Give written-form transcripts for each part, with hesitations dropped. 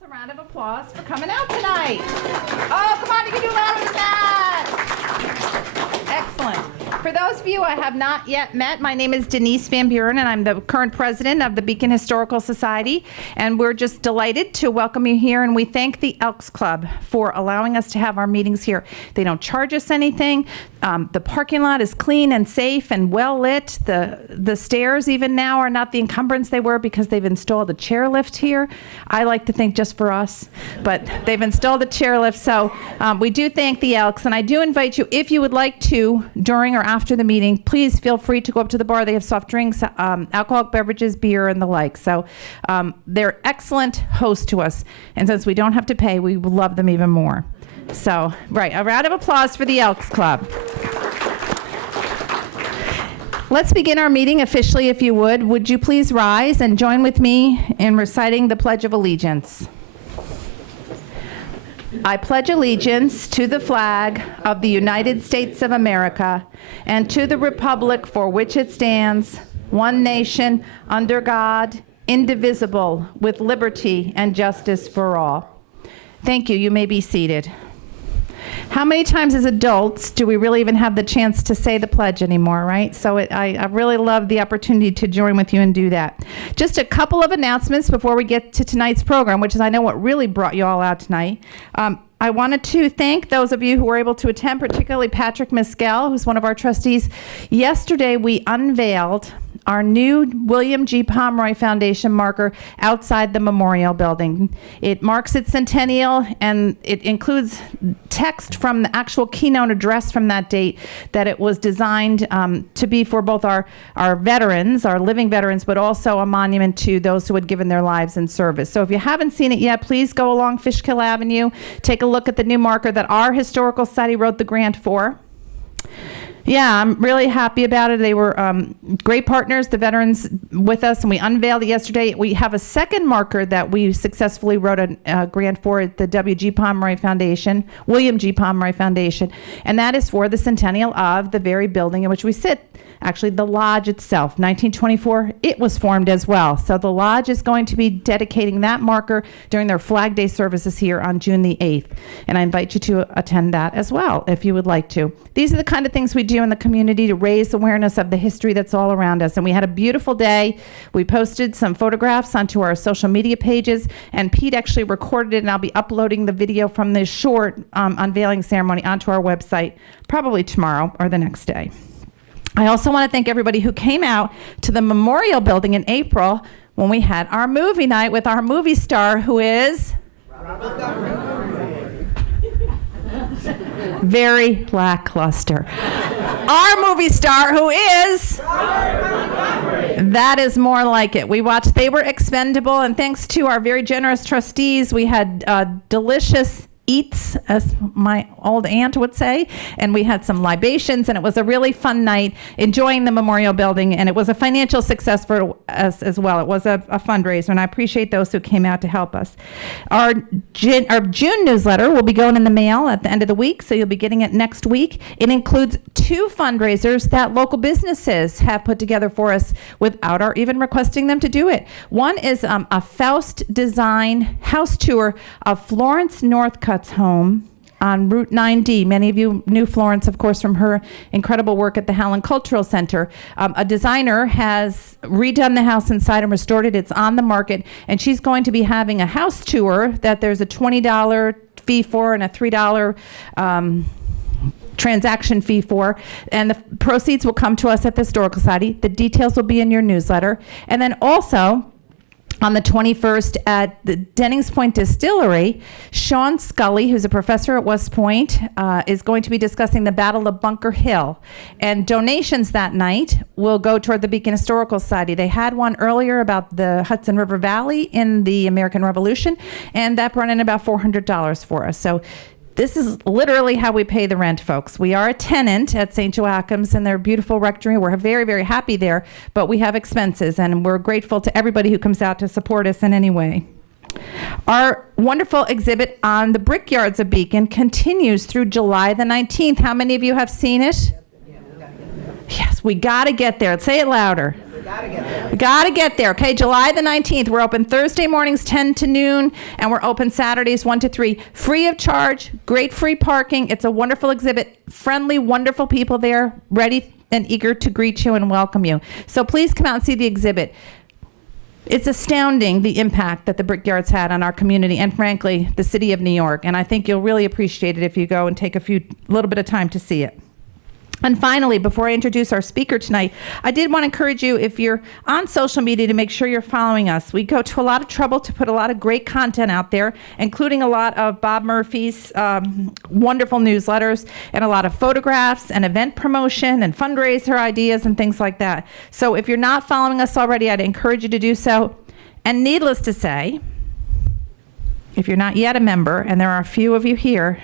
A round of applause for coming out tonight. Oh, come on, you can do louder than that. Excellent. For those of you I have not yet met, my name is Denise Van Buren, and I'm the current president of the Beacon Historical Society, and we're just delighted to welcome you here, and we thank the Elks Club for allowing us to have our meetings here. They don't charge us anything. The parking lot is clean and safe and well lit. The stairs even now are not the encumbrance they were because they've installed a chairlift here. I like to think just for us, but they've installed a chairlift. So we do thank the Elks, and I do invite you, if you would like to, during or after the meeting, please feel free to go up to the bar. They have soft drinks, alcoholic beverages, beer, and the like. So they're excellent hosts to us, and since we don't have to pay, we love them even more. So, right, a round of applause for the Elks Club. Let's begin our meeting officially, if you would. Would you please rise and join with me in reciting the Pledge of Allegiance? I pledge allegiance to the flag of the United States of America and to the republic for which it stands, one nation, under God, indivisible, with liberty and justice for all. Thank you. You may be seated. How many times as adults do we really even have the chance to say the pledge anymore, right? So I really love the opportunity to join with you and do that. Just a couple of announcements before we get to tonight's program, which is I know what really brought you all out tonight. I wanted to thank those of you who were able to attend, particularly Patrick Mescal, who's one of our trustees. Yesterday we unveiled our new William G. Pomeroy Foundation marker outside the Memorial Building. It marks its centennial, and it includes text from the actual keynote address from that date, that it was designed to be for both our veterans, our living veterans, but also a monument to those who had given their lives in service. So if you haven't seen it yet, please go along Fishkill Avenue, take a look at the new marker that our Historical Society wrote the grant for. Yeah, I'm really happy about it. They were great partners, the veterans with us, and we unveiled it yesterday. We have a second marker that we successfully wrote a grant for at the W.G. Pomeroy Foundation, William G. Pomeroy Foundation, and that is for the centennial of the very building in which we sit. Actually, the lodge itself, 1924, it was formed as well. So the lodge is going to be dedicating that marker during their Flag Day services here on June the 8th. And I invite you to attend that as well, if you would like to. These are the kind of things we do in the community to raise awareness of the history that's all around us. And we had a beautiful day. We posted some photographs onto our social media pages, and Pete actually recorded it, and I'll be uploading the video from this short unveiling ceremony onto our website probably tomorrow or the next day. I also want to thank everybody who came out to the Memorial Building in April when we had our movie night with our movie star, who is very lackluster. Our movie star, who is that is more like it. We watched They Were Expendable, and thanks to our very generous trustees, we had delicious eats, as my old aunt would say, and we had some libations, and it was a really fun night enjoying the Memorial Building, and it was a financial success for us as well. It was a fundraiser, and I appreciate those who came out to help us. Our June newsletter will be going in the mail at the end of the week, so you'll be getting it next week. It includes 2 fundraisers that local businesses have put together for us without our even requesting them to do it. One is a Faust Design house tour of Florence Northcutt's home on Route 9D. Many of you knew Florence, of course, from her incredible work at the Howland Cultural Center. A designer has redone the house inside and restored it. It's on the market, and she's going to be having a house tour that there's a $20 fee for and a $3 transaction fee for, and the proceeds will come to us at the Historical Society. The details will be in your newsletter. And then also, on the 21st at the Dennings Point Distillery, Sean Scully, who's a professor at West Point, is going to be discussing the Battle of Bunker Hill. And donations that night will go toward the Beacon Historical Society. They had one earlier about the Hudson River Valley in the American Revolution, and that brought in about $400 for us. So this is literally how we pay the rent, folks. We are a tenant at St. Joachim's and their beautiful rectory. We're very, very happy there, but we have expenses, and we're grateful to everybody who comes out to support us in any way. Our wonderful exhibit on the Brickyards of Beacon continues through July the 19th. How many of you have seen it? Yes, we got to get there. Say it louder. We gotta get there, okay? July the 19th. We're open Thursday mornings 10 to noon, and we're open Saturdays 1 to 3. Free of charge, great free parking. It's a wonderful exhibit. Friendly, wonderful people there, ready and eager to greet you and welcome you. So please come out and see the exhibit. It's astounding the impact that the Brickyard's had on our community and, frankly, the city of New York. And I think you'll really appreciate it if you go and take a little bit of time to see it. And finally, before I introduce our speaker tonight, I did want to encourage you, if you're on social media, to make sure you're following us. We go to a lot of trouble to put a lot of great content out there, including a lot of Bob Murphy's wonderful newsletters and a lot of photographs and event promotion and fundraiser ideas and things like that. So if you're not following us already, I'd encourage you to do so. And needless to say, if you're not yet a member, and there are a few of you here,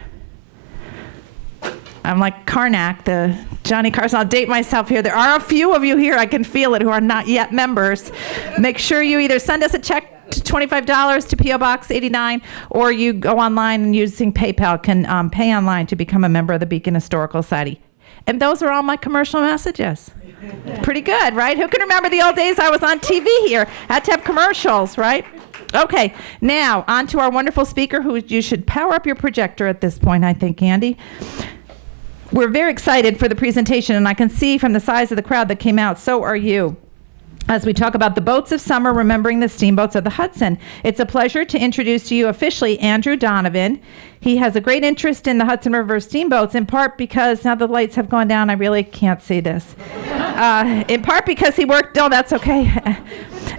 I'm like Karnak, the Johnny Carson. I'll date myself here. There are a few of you here, I can feel it, who are not yet members. Make sure you either send us a check to $25 to P.O. Box 89, or you go online and using PayPal can pay online to become a member of the Beacon Historical Society. And those are all my commercial messages. Pretty good, right? Who can remember the old days I was on TV here? Had to have commercials, right? Okay, now on to our wonderful speaker, who you should power up your projector at this point, I think, Andy. We're very excited for the presentation, and I can see from the size of the crowd that came out, so are you, as we talk about the boats of summer, remembering the steamboats of the Hudson. It's a pleasure to introduce to you officially Andrew Donovan. He has a great interest in the Hudson River steamboats, in part because, now the lights have gone down, I really can't see this. In part because he worked, oh, that's okay,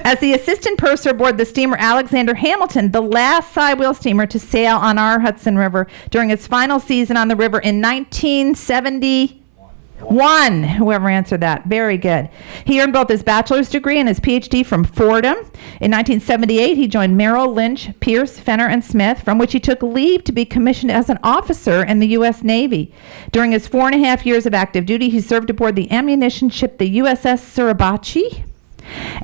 as the assistant purser aboard the steamer Alexander Hamilton, the last sidewheel steamer to sail on our Hudson River during its final season on the river in 1971. Whoever answered that. Very good. He earned both his bachelor's degree and his PhD from Fordham. In 1978, he joined Merrill Lynch, Pierce, Fenner, and Smith, from which he took leave to be commissioned as an officer in the U.S. Navy. During his 4.5 years of active duty, he served aboard the ammunition ship, the USS Suribachi,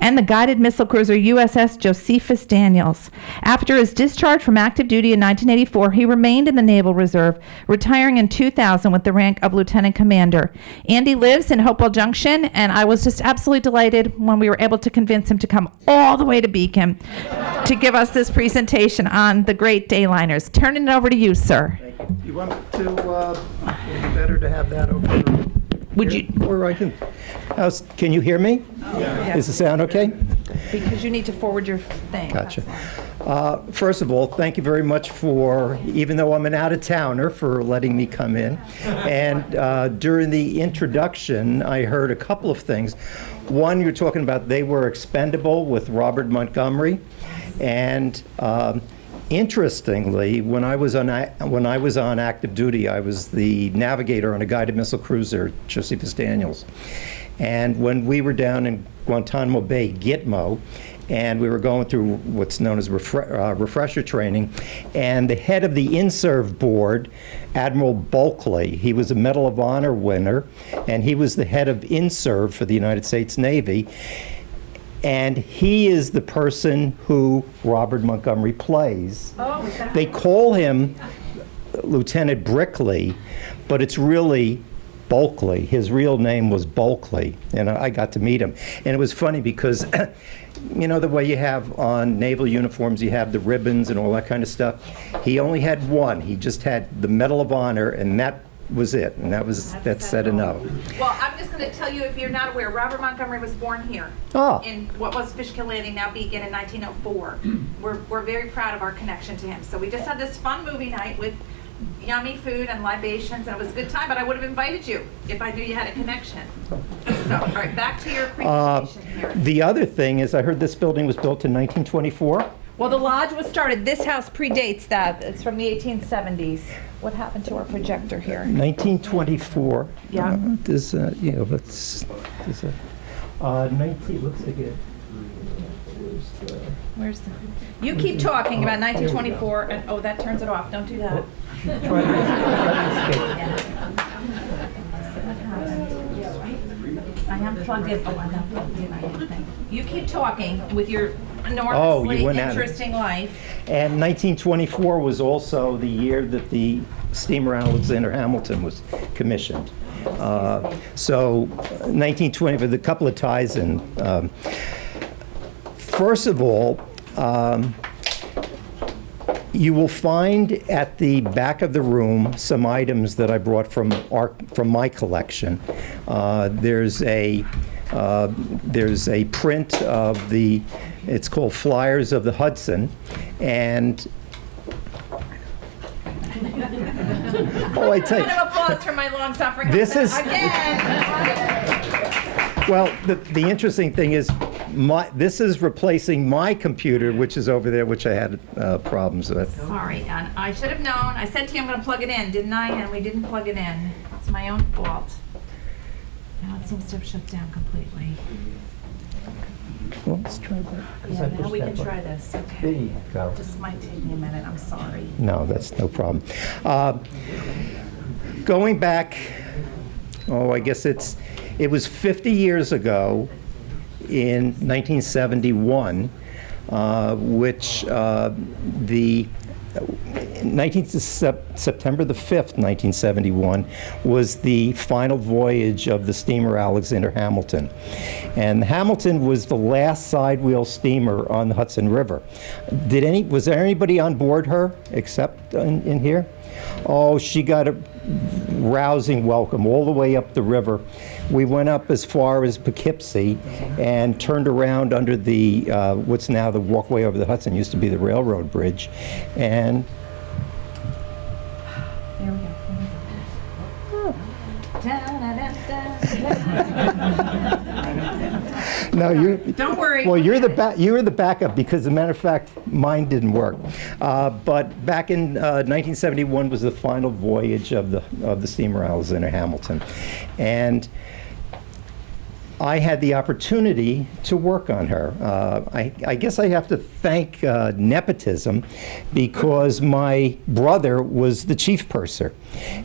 and the guided missile cruiser USS Josephus Daniels. After his discharge from active duty in 1984, he remained in the Naval Reserve, retiring in 2000 with the rank of Lieutenant Commander. Andy lives in Hopewell Junction, and I was just absolutely delighted when we were able to convince him to come all the way to Beacon to give us this presentation on the great dayliners. Turning it over to you, sir. Thank you. You want to, would it be better to have that over? Would you? Or I can, can you hear me? Yeah. Is the sound okay? Because you need to forward your thing. Gotcha. First of all, thank you very much for, even though I'm an out-of-towner, for letting me come in. And during the introduction, I heard a couple of things. One, you're talking about they were expendable with Robert Montgomery. And interestingly, when I was on active duty, I was the navigator on a guided missile cruiser, Josephus Daniels. And when we were down in Guantanamo Bay, Gitmo, and we were going through what's known as refresher training, and the head of the in-serve board, Admiral Bulkley, he was a Medal of Honor winner, and he was the head of in-serve for the United States Navy. And he is the person who Robert Montgomery plays. Oh, they call him Lieutenant Brickley, but it's really Bulkley. His real name was Bulkley, and I got to meet him. And it was funny because, you know, the way you have on naval uniforms, you have the ribbons and all that kind of stuff. He only had one. He just had the Medal of Honor, and that was it, and that said enough. Well, I'm just going to tell you, if you're not aware, Robert Montgomery was born here in what was Fishkill Landing, now Beacon, in 1904. We're very proud of our connection to him. So we just had this fun movie night with yummy food and libations, and it was a good time, but I would have invited you if I knew you had a connection. So, all right, back to your presentation here. The other thing is, I heard this building was built in 1924. Well, the lodge was started. This house predates that. It's from the 1870s. What happened to our projector here? 1924. Yeah. There's, you know, there's a 19, looks like it. Where's the? You keep talking about 1924, and oh, that turns it off. Don't do that. Try to escape. I am plugged in. Oh, I'm not plugged in. I don't think. You keep talking with your enormously interesting life. And 1924 was also the year that the steamer Alexander Hamilton was commissioned. So 1920, with a couple of ties in. First of all, you will find at the back of the room some items that I brought from my collection. There's a print of it's called Flyers of the Hudson, and I tell you, Round of applause for my long-suffering this husband. is- Again. well, the interesting thing is, this is replacing my computer, which is over there, which I had problems with. Sorry, and I should have known. I said to you I'm going to plug it in, didn't I? And we didn't plug it in. It's my own fault. Now it seems to have shut down completely. Well, let's try that. Yeah, now we can try this. There Okay. you go. Just might take me a minute. I'm sorry. No, that's no problem. Going back, I guess it was 50 years ago in 1971, which September the 5th, 1971, was the final voyage of the steamer Alexander Hamilton. And Hamilton was the last sidewheel steamer on the Hudson River. Was there anybody on board her except in here? Oh, she got a rousing welcome all the way up the river. We went up as far as Poughkeepsie and turned around under the, what's now the walkway over the Hudson, used to be the railroad bridge. And There we go. no, you. Don't worry. Well, you were the backup because, as a matter of fact, mine didn't work. But back in 1971 was the final voyage of the steamer Alexander Hamilton, and I had the opportunity to work on her. I guess I have to thank nepotism, because my brother was the chief purser.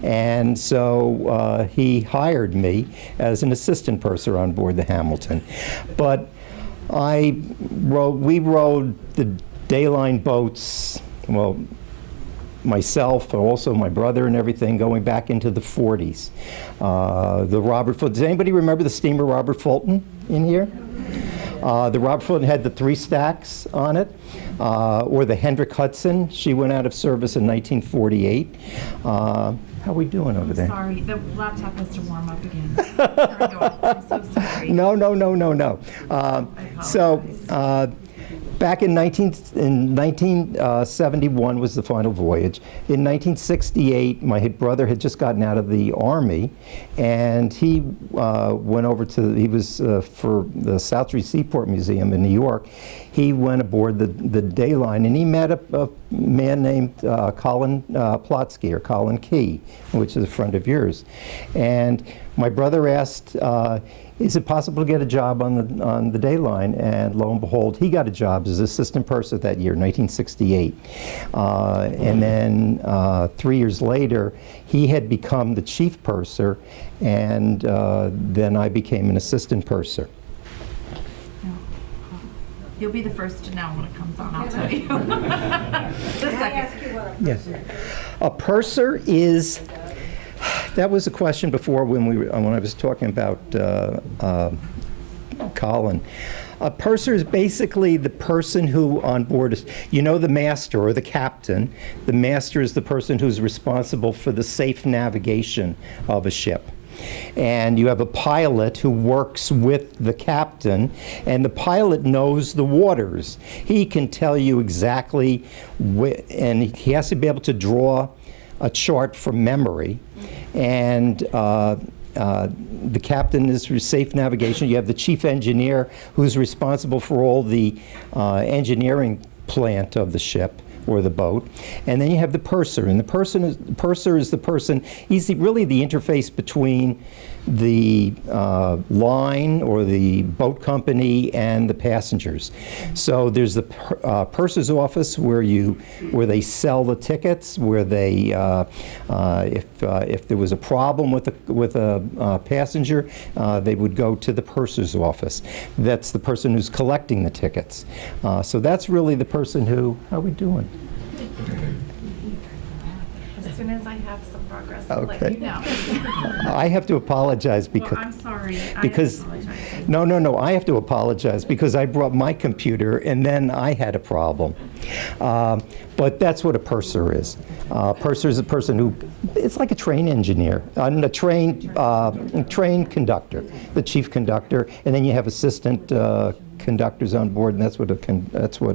And so he hired me as an assistant purser on board the Hamilton. But we rowed the dayline boats, well, myself, also my brother and everything, going back into the 40s. The Robert Fulton, does anybody remember the steamer Robert Fulton in here? The Robert Fulton had the 3 stacks on it, or the Hendrick Hudson. She went out of service in 1948. How are we doing over there? Sorry, the laptop has to warm up again. There we go. I'm so sorry. No. So back in 1971 was the final voyage. In 1968, my brother had just gotten out of the Army, and he went over he was for the South Street Seaport Museum in New York. He went aboard the Dayline, and he met a man named Colin Plotsky, or Colin Key, which is a friend of yours. And my brother asked, is it possible to get a job on the Dayline? And lo and behold, he got a job as assistant purser that year, 1968. And then 3 years later, he had become the chief purser, and then I became an assistant purser. You'll be the first to know when it comes on, I'll tell you. The second. Yes. A purser is, that was a question before when I was talking about Colin. A purser is basically the person who on board is, the master or the captain. The master is the person who's responsible for the safe navigation of a ship. And you have a pilot who works with the captain, and the pilot knows the waters. He can tell you exactly, and he has to be able to draw a chart from memory. And the captain is for safe navigation. You have the chief engineer, who's responsible for all the engineering plant of the ship or the boat. And then you have the purser, and the purser is the person, he's really the interface between the line or the boat company and the passengers. So there's the purser's office where they sell the tickets, where they, if there was a problem with a passenger, they would go to the purser's office. That's the person who's collecting the tickets. So that's really the person who, how are we doing? soon as I have some progress, I'll let Okay. you know. I have to apologize Well, because... I'm sorry. because- I apologize. No, I have to apologize because I brought my computer and then I had a problem. But that's what a purser is. Purser is a person who, it's like a train engineer, a train conductor, the chief conductor, and then you have assistant conductors on board, and that's what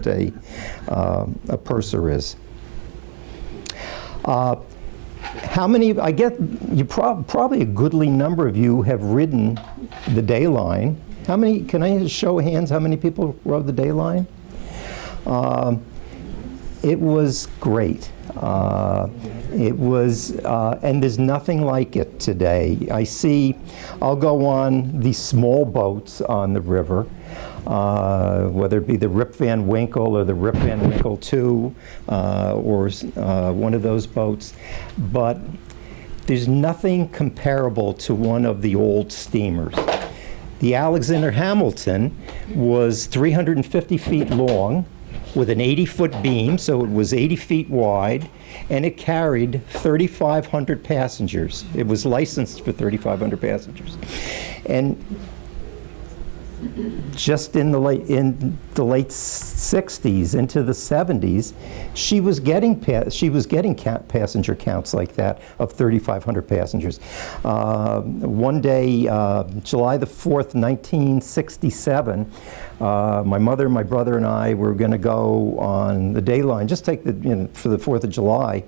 a purser is. How many, I get, you probably a goodly number of you have ridden the day line. How many, can I show of hands how many people rode the day line? It was great. It was, and there's nothing like it today. I'll go on these small boats on the river, whether it be the Rip Van Winkle or the Rip Van Winkle 2, or one of those boats. But there's nothing comparable to one of the old steamers. The Alexander Hamilton was 350 feet long with an 80-foot beam, so it was 80 feet wide, and it carried 3,500 passengers. It was licensed for 3,500 passengers. And just in the late 60s into the 70s, she was getting passenger counts like that of 3,500 passengers. One day, July the 4th, 1967, my mother, my brother, and I were going to go on the day line, just take the for the 4th of July,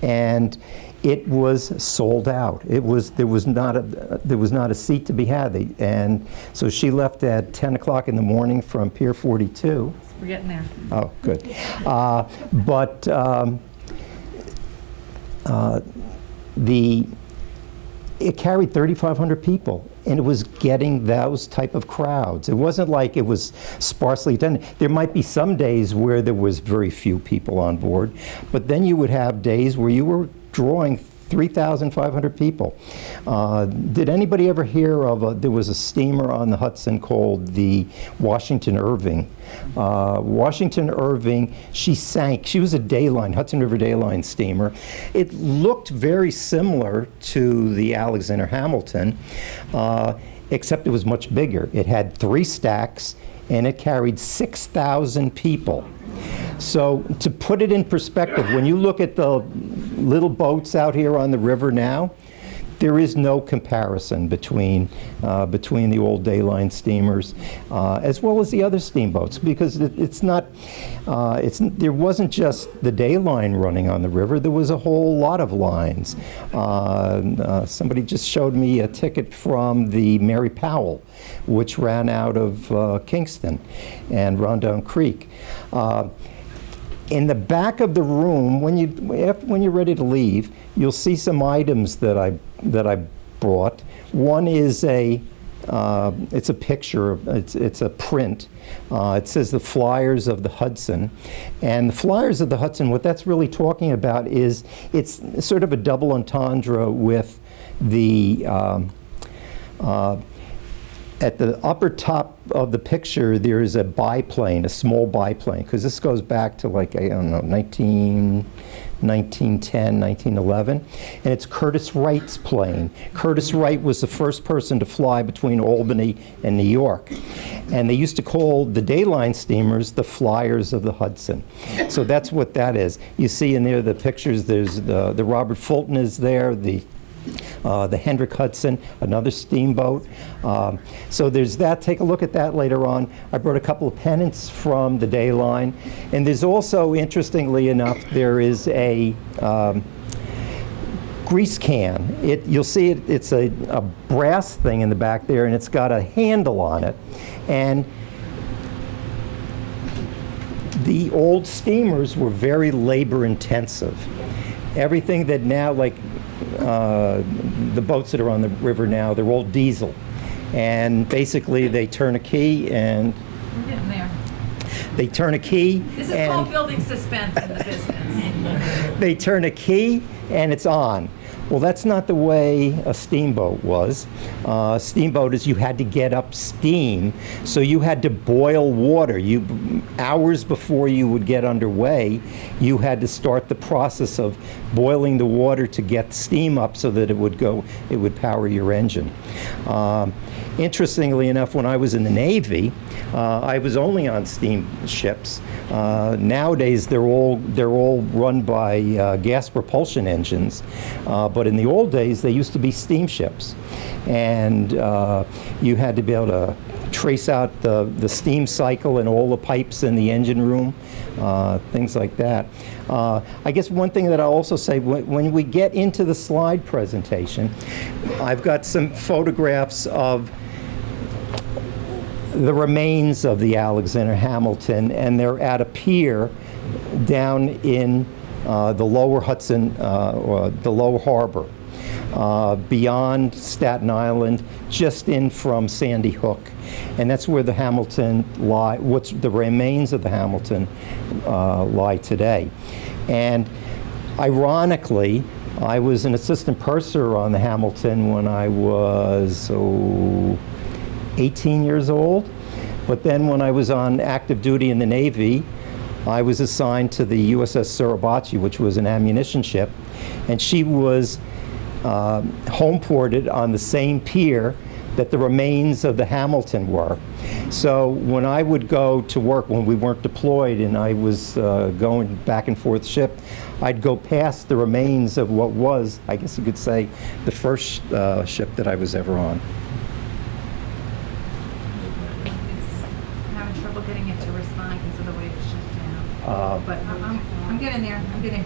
and it was sold out. There was not a seat to be had. And so she left at 10 o'clock in the morning from Pier 42. We're getting there. Oh, good. It carried 3,500 people, and it was getting those type of crowds. It wasn't like it was sparsely attended. There might be some days where there was very few people on board, but then you would have days where you were drawing 3,500 people. Did anybody ever hear of there was a steamer on the Hudson called the Washington Irving? Washington Irving, she sank. She was a dayline, Hudson River dayline steamer. It looked very similar to the Alexander Hamilton, except it was much bigger. It had 3 stacks, and it carried 6,000 people. So to put it in perspective, when you look at the little boats out here on the river now, there is no comparison between the old dayline steamers as well as the other steamboats, because there wasn't just the dayline running on the river. There was a whole lot of lines. Somebody just showed me a ticket from the Mary Powell, which ran out of Kingston and Rondown Creek. In the back of the room, when you're ready to leave, you'll see some items that I brought. One is it's a picture, it's a print. It says the Flyers of the Hudson. And the Flyers of the Hudson, what that's really talking about is it's sort of a double entendre with the at the upper top of the picture, there is a biplane, a small biplane, because this goes back to like, I don't know, 1910, 1911, and it's Curtiss Wright's plane. Curtiss Wright was the first person to fly between Albany and New York, and they used to call the dayline steamers the Flyers of the Hudson. So that's what that is. You see in there the pictures, there's the Robert Fulton is there, the Hendrick Hudson, another steamboat. So there's that. Take a look at that later on. I brought a couple of pennants from the dayline. And there's also, interestingly enough, there is a grease can. You'll see it's a brass thing in the back there, and it's got a handle on it. And the old steamers were very labor intensive. Everything that now, like the boats that are on the river now, they're all diesel. And basically they turn a key and We're getting there. they turn a key. This is and called building suspense in the business. they turn a key and it's on. Well, that's not the way a steamboat was. Steamboat is you had to get up steam, so you had to boil water. Hours before you would get underway, you had to start the process of boiling the water to get steam up so that it would power your engine. Interestingly enough, when I was in the Navy, I was only on steamships. Nowadays, they're all run by gas propulsion engines, but in the old days, they used to be steamships, and you had to be able to trace out the steam cycle and all the pipes in the engine room, things like that. I guess one thing that I'll also say, when we get into the slide presentation, I've got some photographs of the remains of the Alexander Hamilton, and they're at a pier down in the lower Hudson, or the lower harbor, beyond Staten Island, just in from Sandy Hook. And that's where the Hamilton lie, the remains of the Hamilton lie today. And ironically, I was an assistant purser on the Hamilton when I was 18 years old. But then when I was on active duty in the Navy, I was assigned to the USS Suribachi, which was an ammunition ship, and she was home ported on the same pier that the remains of the Hamilton were. So when I would go to work, when we weren't deployed and I was going back and forth ship, I'd go past the remains of what was, I guess you could say, the first ship that I was ever on. Having trouble getting it to respond because of the way it's shut down. But I'm getting there. I'm getting.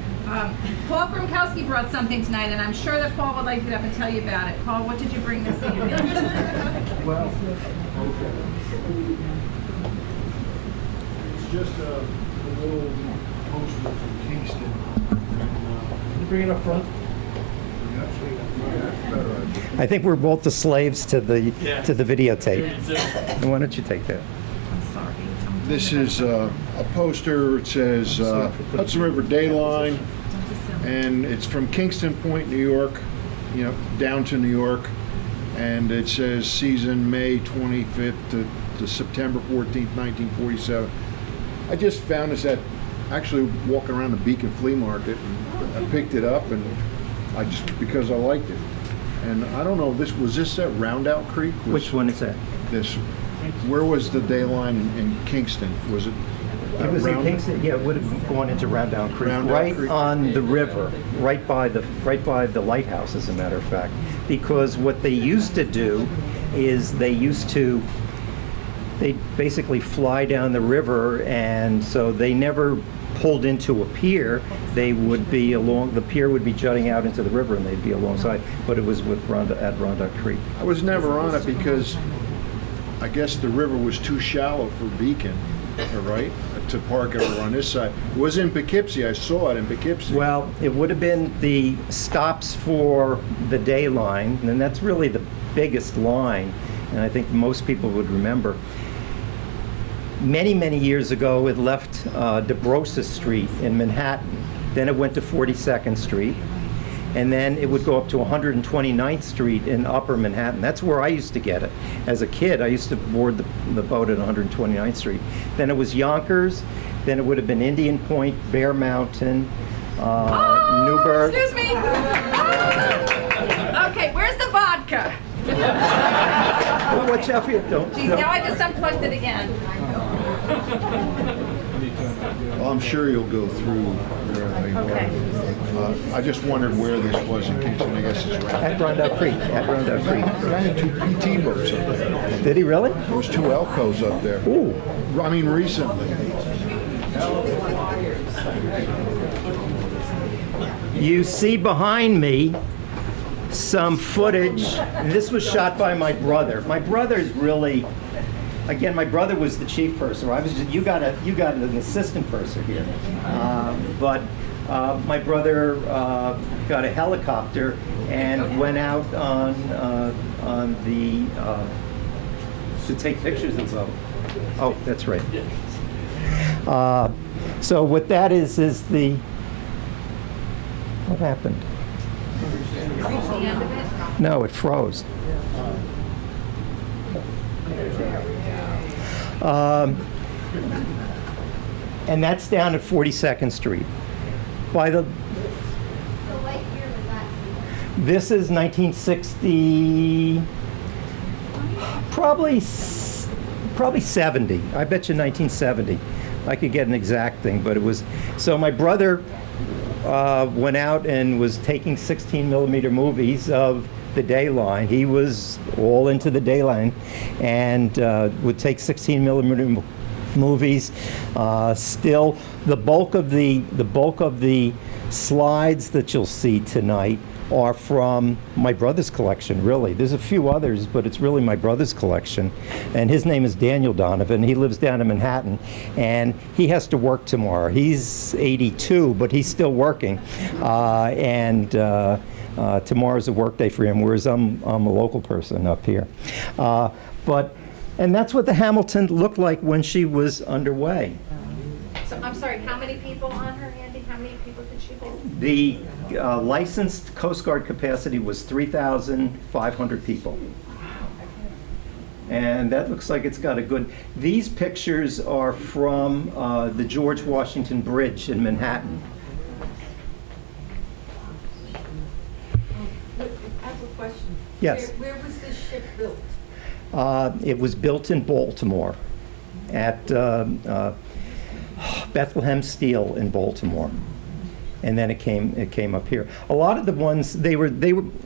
Paul Gromkowski brought something tonight, and I'm sure that Paul would like to get up and tell you about it. Paul, what did you bring this evening? Well, it's just a little poster from Kingston. Can you bring it up front? I think we're both the slaves to the videotape. Why don't you take that? I'm sorry. This is a poster. It says Hudson River Dayline, and it's from Kingston Point, New York, down to New York, and it says season May 25th to September 14th, 1947. I just found this actually walking around the Beacon Flea Market, and I picked it up, and because I liked it. And I don't know, was this at Roundout Creek? Which one is that? Where was the day line in Kingston? Was it? It was in Kingston. Yeah, it would have gone into Roundout Creek, right Creek. On the river, right by the lighthouse, as a matter of fact. Because what they used to do is they'd basically fly down the river, and so they never pulled into a pier. They would be the pier would be jutting out into the river, and they'd be alongside. But it was at Roundout Creek. I was never on it because I guess the river was too shallow for Beacon, right? To park it over on this side. It was in Poughkeepsie. I saw it in Poughkeepsie. Well, it would have been the stops for the day line, and that's really the biggest line, and I think most people would remember. Many, many years ago, it left DeBrosa Street in Manhattan. Then it went to 42nd Street. And then it would go up to 129th Street in Upper Manhattan. That's where I used to get it. As a kid, I used to board the boat at 129th Street. Then it was Yonkers. Then it would have been Indian Point, Bear Mountain, Newburgh. Excuse me. Okay, where's the vodka? Well, watch out for you. Don't. Geez, now I just unplugged it again. Well, I'm sure you'll go through where they Okay. were. I just wondered where this was in Kingston. I guess it's right. At Roundout Creek. At Roundout Creek. The guy had 2 PT boats up there. Did he really? There was 2 Elcos up there. Ooh. I mean, recently. You see behind me some footage. And this was shot by my brother. My brother's really, again, my brother was the chief purser. You got an assistant purser here, but my brother got a helicopter and went out on the to take pictures of them. Oh, that's right. So what that is the what happened? No, it froze. And that's down at 42nd Street. By the, So what year was that? this is 1960, probably 70. I bet you 1970. I could get an exact thing, but it was, so my brother went out and was taking 16 millimeter movies of the Dayline. He was all into the Dayline and would take 16 millimeter movies. Still, the bulk of the slides that you'll see tonight are from my brother's collection, really. There's a few others, but it's really my brother's collection. And his name is Daniel Donovan. He lives down in Manhattan, and he has to work tomorrow. He's 82, but he's still working. Tomorrow's a work day for him, whereas I'm a local person up here. And that's what the Hamilton looked like when she was underway. So, I'm sorry, how many people on her, Andy? How many people did she hold? The licensed Coast Guard capacity was 3,500 people. And that looks like it's got a good, these pictures are from the George Washington Bridge in Manhattan. I have a question. Yes. Where was this ship built? It was built in Baltimore at Bethlehem Steel in Baltimore. And then it came up here. A lot of the ones,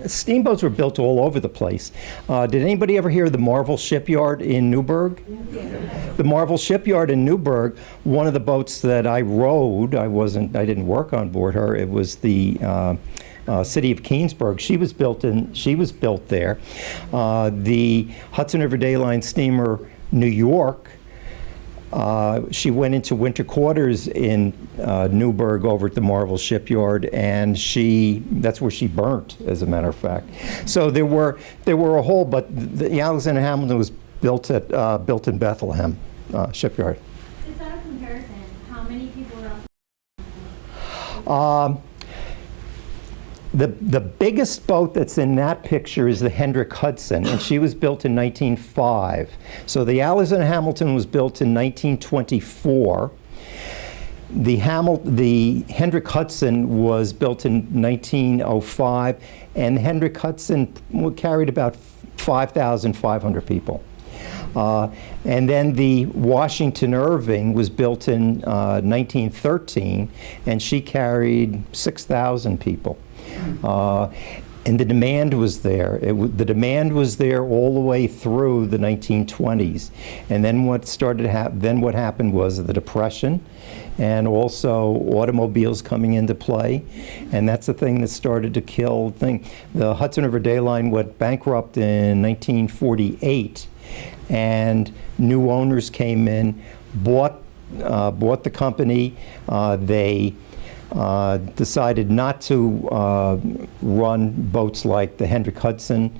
steamboats were built all over the place. Did anybody ever hear of the Marvel Shipyard in Newburgh? Yeah. The Marvel Shipyard in Newburgh, one of the boats that I rowed, I didn't work on board her, it was the City of Keansburg. She was built there. The Hudson River Dayline steamer New York, she went into winter quarters in Newburgh over at the Marvel Shipyard, and that's where she burnt, as a matter of fact. So there were a whole, but the Alexander Hamilton was built in Bethlehem Shipyard. Is that a comparison? How many people were on? The biggest boat that's in that picture is the Hendrick Hudson, and she was built in 1905. So the Alexander Hamilton was built in 1924. The Hendrick Hudson was built in 1905, and the Hendrick Hudson carried about 5,500 people. And then the Washington Irving was built in 1913, and she carried 6,000 people. And the demand was there. The demand was there all the way through the 1920s. And then what happened was the Depression, and also automobiles coming into play. And that's the thing that started to kill things. The Hudson River Dayline went bankrupt in 1948, and new owners came in, bought the company. They decided not to run boats like the Hendrick Hudson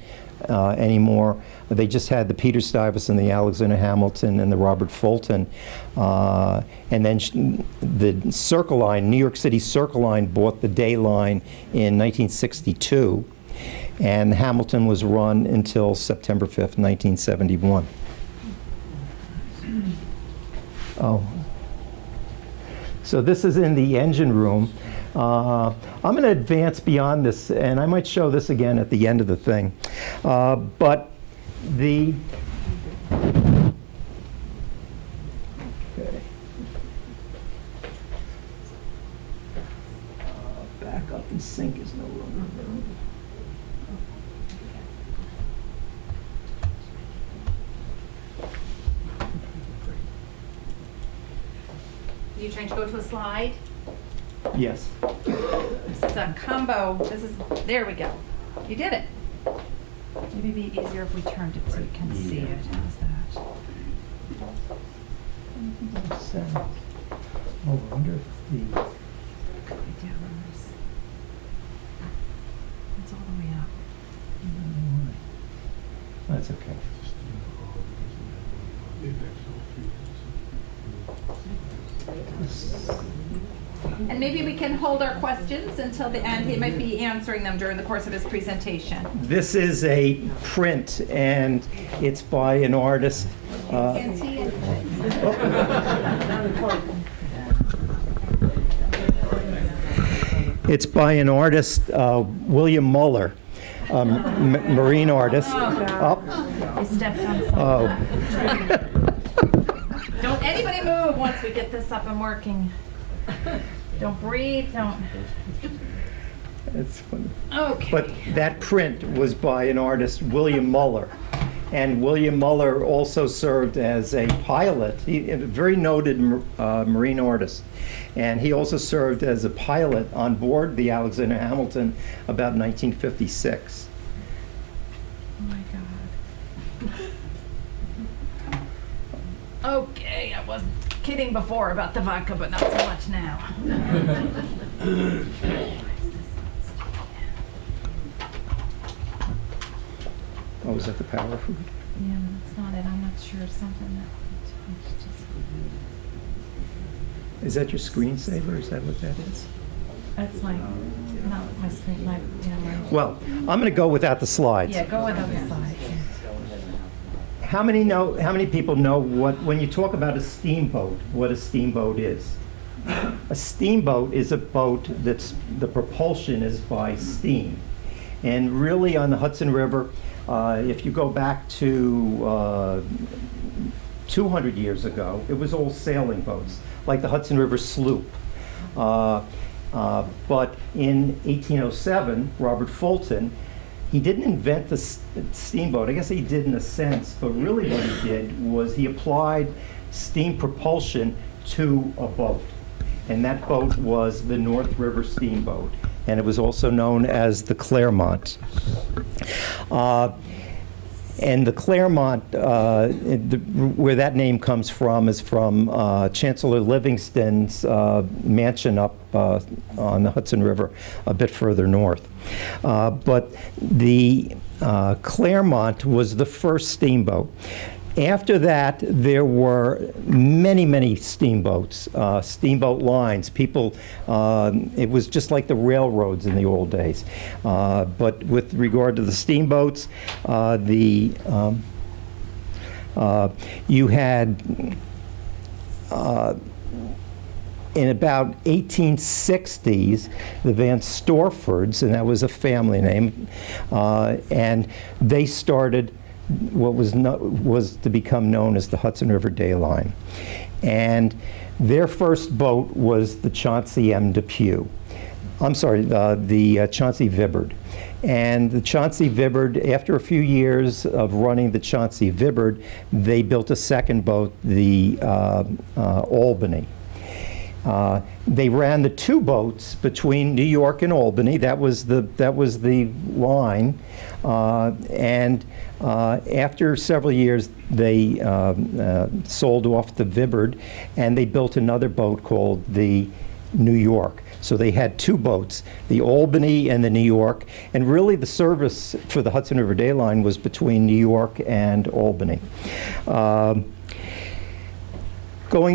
anymore. They just had the Peter Stuyvesant, the Alexander Hamilton, and the Robert Fulton. And then the Circle Line, New York City Circle Line, bought the Dayline in 1962. And Hamilton was run until September 5th, 1971. Oh. So this is in the engine room. I'm going to advance beyond this, and I might show this again at the end of the thing. But the... Okay. Backup and sync is no longer available. You trying to go to a slide? Yes. This is a combo. There we go. You did it. Maybe it'd be easier if we turned it so you can see it. How's that? I wonder if the... It's all the way up. That's okay. And maybe we can hold our questions until the end. He might be answering them during the course of his presentation. This is a print, and it's by an artist. It's by an artist, William Muller, marine artist. Oh, I stepped on something. oh. Don't anybody move once we get this up and working. Don't breathe, don't. It's funny. Okay. But that print was by an artist, William Muller. And William Muller also served as a pilot, a very noted marine artist. And he also served as a pilot on board the Alexander Hamilton about 1956. Oh my God. Okay, I wasn't kidding before about the vodka, but not so much now. Oh, is that the power food? Yeah, that's not it. I'm not sure. Something that. Is that your screensaver? Is that what that is? That's my, not my screen, my, my. Well, I'm going to go without the slides. Yeah, go with other side. How many people know when you talk about a steamboat, what a steamboat is? A steamboat is a boat that's, the propulsion is by steam. And really on the Hudson River, if you go back to 200 years ago, it was all sailing boats, like the Hudson River sloop. But in 1807, Robert Fulton, he didn't invent the steamboat. I guess he did in a sense, but really what he did was he applied steam propulsion to a boat. And that boat was the North River Steamboat. And it was also known as the Claremont. And the Claremont, where that name comes from is from Chancellor Livingston's mansion up on the Hudson River, a bit further north. But the Claremont was the first steamboat. After that, there were many, many steamboats, steamboat lines. People, it was just like the railroads in the old days. But with regard to the steamboats, you had, in about 1860s, the Van Storfords, and that was a family name, and they started what was to become known as the Hudson River Day Line. And their first boat was the Chauncey M. Depew. I'm sorry, the Chauncey Vibbard. And the Chauncey Vibbard, after a few years of running the Chauncey Vibbard, they built a second boat, the Albany. They ran the two boats between New York and Albany. That was the line. After several years, they sold off the Vibbard, and they built another boat called the New York. So they had two boats, the Albany and the New York, and really the service for the Hudson River Day Line was between New York and Albany. Going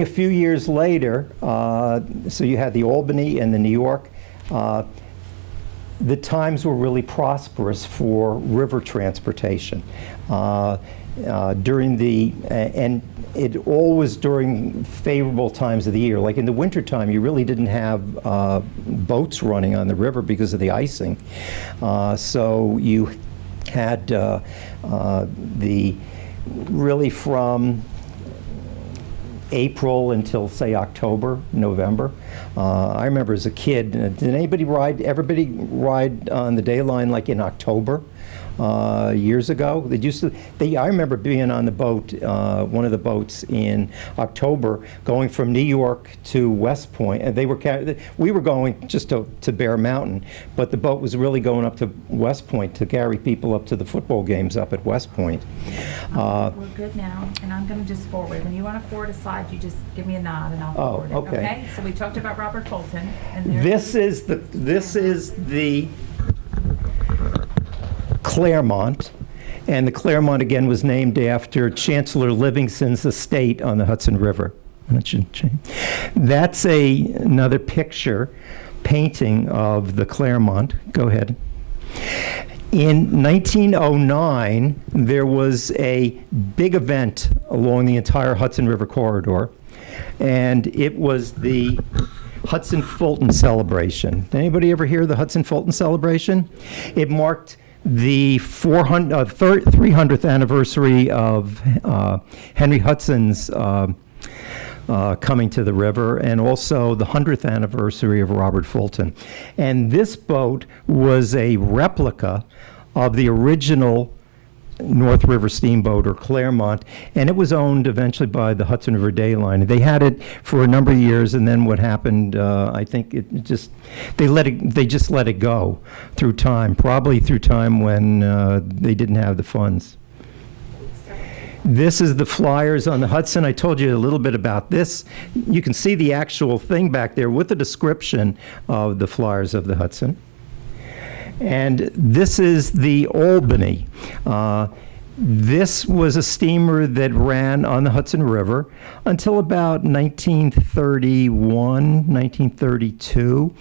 a few years later, so you had the Albany and the New York. The times were really prosperous for river transportation. During the, and it always during favorable times of the year. Like in the wintertime, you really didn't have boats running on the river because of the icing. So you had really from April until, say, October, November. I remember as a kid, did everybody ride on the Day Line like in October? Years ago, I remember being on the boat, one of the boats in October, going from New York to West Point, and we were going just to Bear Mountain, but the boat was really going up to West Point to carry people up to the football games up at West Point. We're good now, and I'm going to just forward. When you want to forward a slide, you just give me a nod, and I'll forward it. Okay. So we talked about Robert Fulton, and This is the Claremont, and the Claremont again was named after Chancellor Livingston's estate on the Hudson River. That should change. That's another picture, painting of the Claremont. Go ahead. In 1909, there was a big event along the entire Hudson River corridor, and it was the Hudson Fulton celebration. Anybody ever hear of the Hudson Fulton celebration? It marked the 300th anniversary of Henry Hudson's coming to the river, and also the 100th anniversary of Robert Fulton. And this boat was a replica of the original North River Steamboat, or Claremont, and it was owned eventually by the Hudson River Day Line. They had it for a number of years, and then what happened, I think they just let it go through time, probably through time when they didn't have the funds. This is the flyers on the Hudson. I told you a little bit about this. You can see the actual thing back there with the description of the flyers of the Hudson. And this is the Albany. This was a steamer that ran on the Hudson River until about 1931, 1932.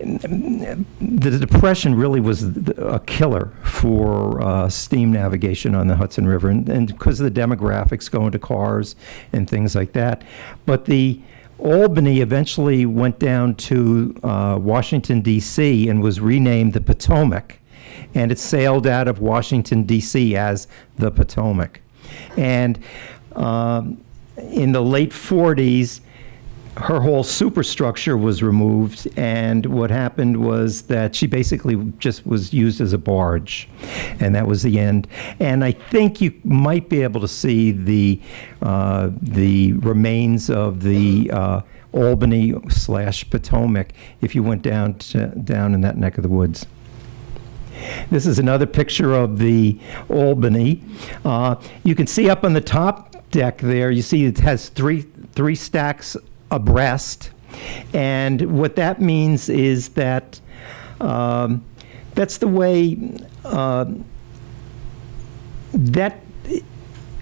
The Depression really was a killer for steam navigation on the Hudson River, and because of the demographics going to cars and things like that. But the Albany eventually went down to Washington, D.C., and was renamed the Potomac, and it sailed out of Washington, D.C. as the Potomac. And in the late 40s, her whole superstructure was removed, and what happened was that she basically just was used as a barge, and that was the end. And I think you might be able to see the remains of the Albany/Potomac if you went down in that neck of the woods. This is another picture of the Albany. You can see up on the top deck there, you see it has three stacks abreast, and what that means is that that's the way that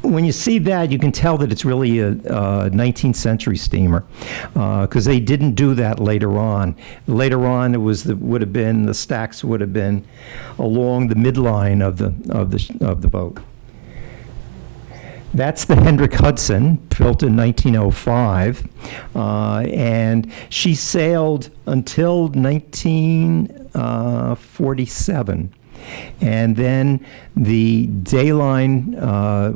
when you see that, you can tell that it's really a 19th century steamer, because they didn't do that later on. Later on, it was the stacks would have been along the midline of the boat. That's the Hendrick Hudson, built in 1905, and she sailed until 1947. And then the Dayline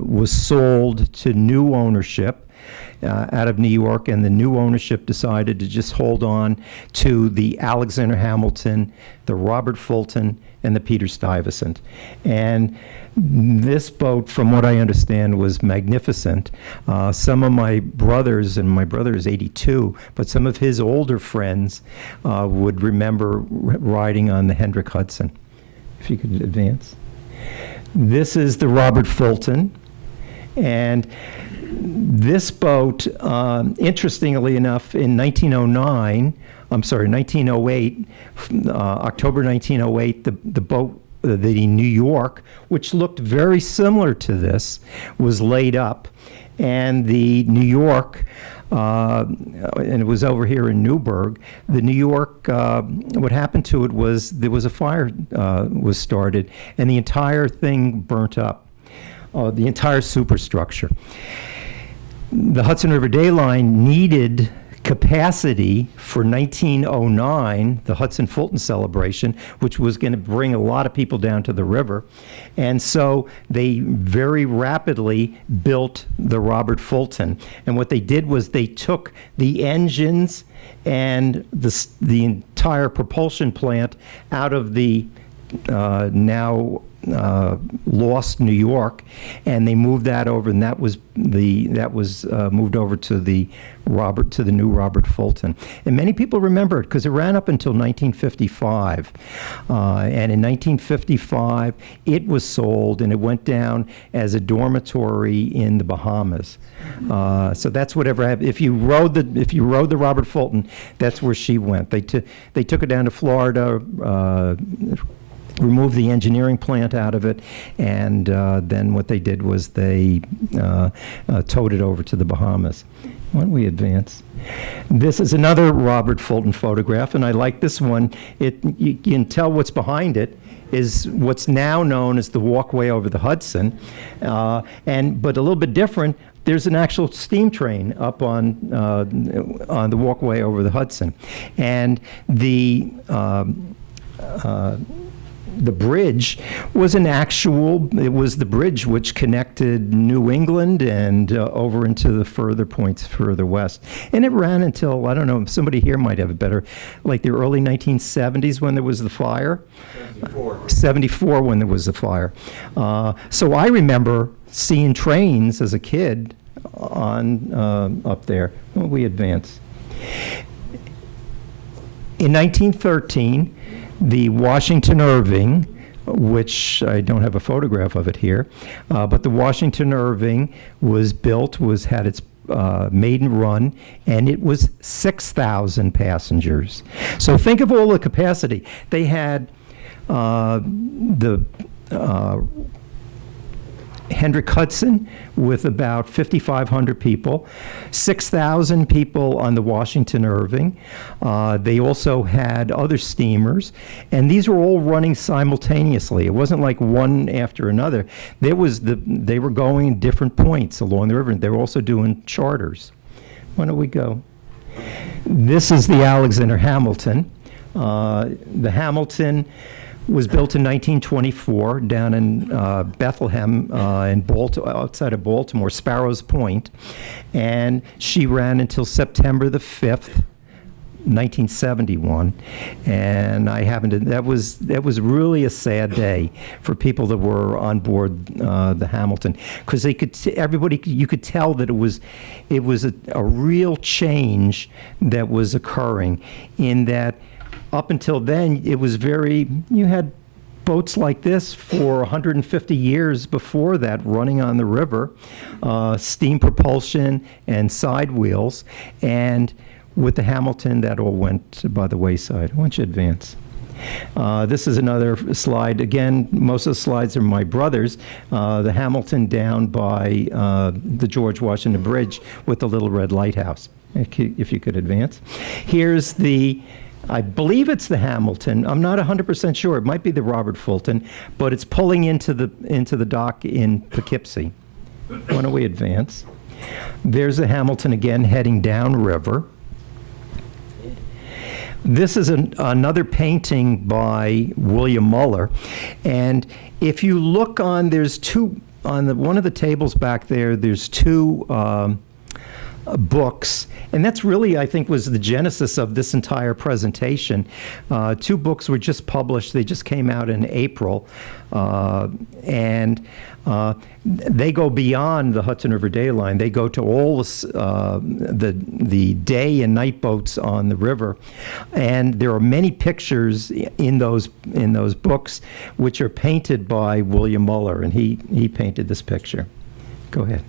was sold to new ownership out of New York, and the new ownership decided to just hold on to the Alexander Hamilton, the Robert Fulton, and the Peter Stuyvesant. And this boat, from what I understand, was magnificent. Some of my brothers, and my brother is 82, but some of his older friends would remember riding on the Hendrick Hudson. If you could advance. This is the Robert Fulton, and this boat, interestingly enough, in 1908, October 1908, the boat, the New York, which looked very similar to this, was laid up, and the New York, and it was over here in Newburgh, the New York, what happened to it was there was a fire was started, and the entire thing burnt up, the entire superstructure. The Hudson River Day Line needed capacity for 1909, the Hudson Fulton celebration, which was going to bring a lot of people down to the river. And so they very rapidly built the Robert Fulton. And what they did was they took the engines and the entire propulsion plant out of the now lost New York, and they moved that over, and that was moved over to the new Robert Fulton. And many people remember it because it ran up until 1955, and in 1955 it was sold, and it went down as a dormitory in the Bahamas. So that's whatever happened. If you rode the Robert Fulton, that's where she went. They took her down to Florida. removed the engineering plant out of it, and then what they did was they towed it over to the Bahamas. Why don't we advance? This is another Robert Fulton photograph, and I like this one. You can tell what's behind it is what's now known as the walkway over the Hudson, but a little bit different. There's an actual steam train up on the walkway over the Hudson, and the bridge was it was the bridge which connected New England and over into the further points further west. And it ran until, I don't know, somebody here might have it better, like the early 1970s when there was the fire. 74 when there was the fire. So I remember seeing trains as a kid on up there. Well, we advance. In 1913, the Washington Irving, which I don't have a photograph of it here, but the Washington Irving was built, had its maiden run, and it was 6,000 passengers. So think of all the capacity. They had the Hendrick Hudson with about 5,500 people, 6,000 people on the Washington Irving. They also had other steamers, and these were all running simultaneously. It wasn't like one after another. They were going different points along the river, and they were also doing charters. Why don't we go? This is the Alexander Hamilton. The Hamilton was built in 1924 down in Bethlehem, outside of Baltimore, Sparrows Point, and she ran until September the 5th, 1971, and that was really a sad day for people that were on board the Hamilton, because you could tell that it was a real change that was occurring, in that up until then, you had boats like this for 150 years before that running on the river, steam propulsion and side wheels, and with the Hamilton, that all went by the wayside. Why don't you advance? This is another slide. Again, most of the slides are my brother's. The Hamilton down by the George Washington Bridge with the little red lighthouse. If you could advance. Here's I believe it's the Hamilton. I'm not 100% sure. It might be the Robert Fulton, but it's pulling into the dock in Poughkeepsie. Why don't we advance? There's the Hamilton again heading downriver. This is another painting by William Muller, and if you look there's two on one of the tables back there. There's two books, and that's really, I think, was the genesis of this entire presentation. Two books were just published. They just came out in April, and they go beyond the Hudson River Day Line. They go to all the day and night boats on the river, and there are many pictures in those books which are painted by William Muller, and he painted this picture. Go ahead.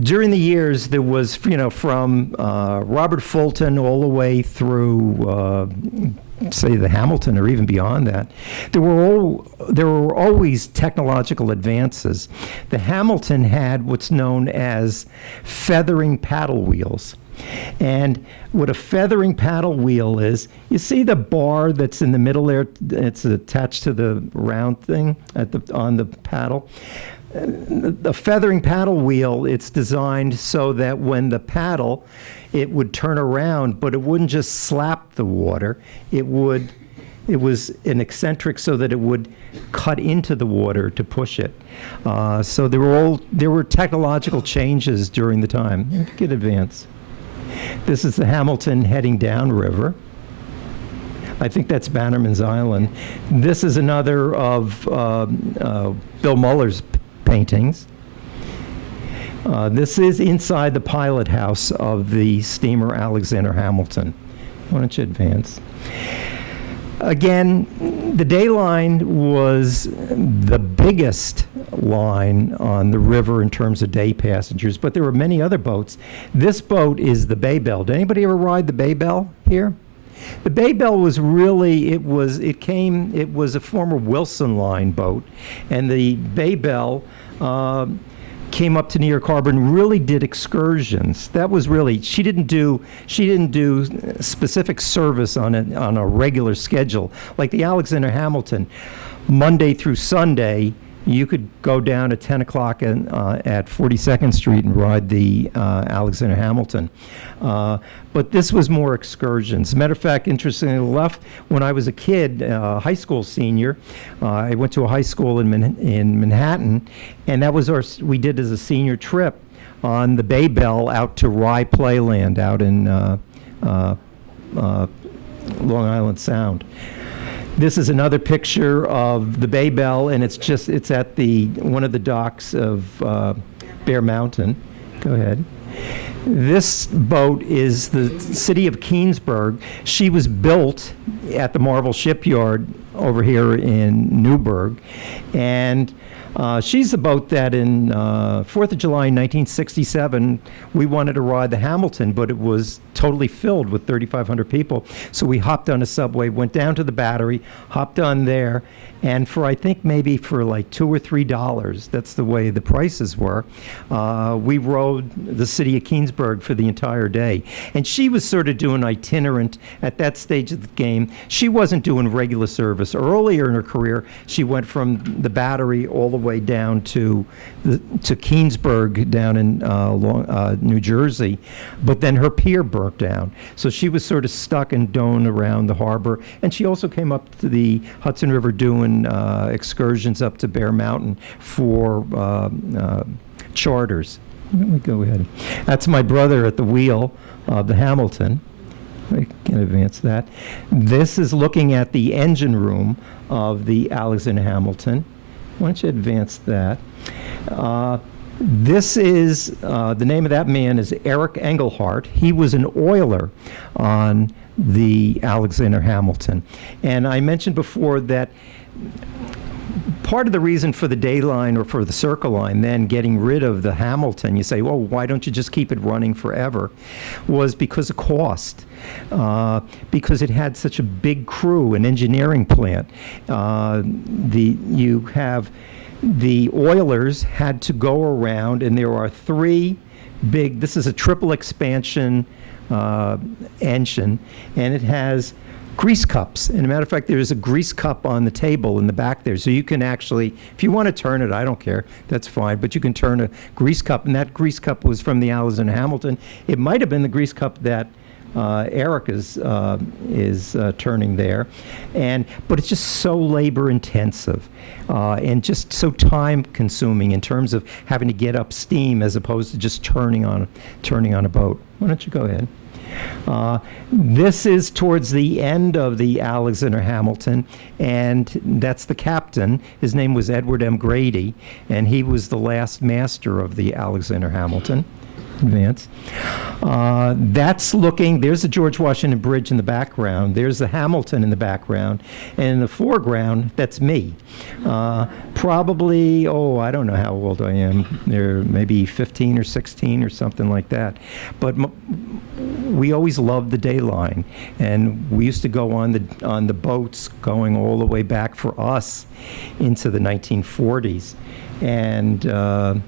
During the years, there was, from Robert Fulton all the way through, say, the Hamilton, or even beyond that, there were always technological advances. The Hamilton had what's known as feathering paddle wheels. And what a feathering paddle wheel is, you see the bar that's in the middle there, it's attached to the round thing on the paddle. The feathering paddle wheel, it's designed so that when the paddle, it would turn around, but it wouldn't just slap the water. It was an eccentric so that it would cut into the water to push it. So there were technological changes during the time. You can advance. This is the Hamilton heading downriver. I think that's Bannerman's Island. This is another of Bill Muller's paintings. This is inside the pilot house of the steamer Alexander Hamilton. Why don't you advance? Again, the day line was the biggest line on the river in terms of day passengers, but there were many other boats. This boat is the Bay Bell. Did anybody ever ride the Bay Bell here? The Bay Bell was really, it was a former Wilson Line boat, and the Bay Bell came up to New York Harbor and really did excursions. That was really, she didn't do specific service on a regular schedule. Like the Alexander Hamilton, Monday through Sunday, you could go down at 10 o'clock at 42nd Street and ride the Alexander Hamilton. But this was more excursions. As a matter of fact, interestingly enough, when I was a kid, high school senior, I went to a high school in Manhattan, and that was we did as a senior trip on the Bay Bell out to Rye Playland out in Long Island Sound. This is another picture of the Bay Bell, and it's at one of the docks of Bear Mountain. Go ahead. This boat is the city of Keansburg. She was built at the Marvel Shipyard over here in Newburgh, and she's the boat that in 4th of July 1967, we wanted to ride the Hamilton, but it was totally filled with 3,500 people. So we hopped on a subway, went down to the Battery, hopped on there, and for I think maybe for like $2 or $3, that's the way the prices were, we rode the city of Keansburg for the entire day. And she was sort of doing itinerant at that stage of the game. She wasn't doing regular service. Earlier in her career, she went from the Battery all the way down to Keansburg down in New Jersey, but then her pier burnt down. So she was sort of stuck and doing around the harbor, and she also came up to the Hudson River doing excursions up to Bear Mountain for charters. Let me go ahead. That's my brother at the wheel of the Hamilton. I can advance that. This is looking at the engine room of the Alexander Hamilton. Why don't you advance that? This is, the name of that man is Eric Engelhart. He was an oiler on the Alexander Hamilton. And I mentioned before that part of the reason for the Day Line or for the Circle Line then getting rid of the Hamilton, you say, well, why don't you just keep it running forever, was because of cost. Because it had such a big crew, an engineering plant. The oilers had to go around, and there are three big, this is a triple expansion engine, and it has grease cups. And a matter of fact, there's a grease cup on the table in the back there. So you can actually, if you want to turn it, I don't care, that's fine, but you can turn a grease cup, and that grease cup was from the Alexander Hamilton. It might have been the grease cup that Eric is turning there, but it's just so labor intensive and just so time consuming in terms of having to get up steam as opposed to just turning on a boat. Why don't you go ahead? This is towards the end of the Alexander Hamilton, and that's the captain. His name was Edward M. Grady, and he was the last master of the Alexander Hamilton. Advance. That's looking, there's the George Washington Bridge in the background, there's the Hamilton in the background, and in the foreground, that's me. Probably, I don't know how old I am, they're maybe 15 or 16 or something like that. But we always loved the Day Line, and we used to go on the boats going all the way back for us into the 1940s. And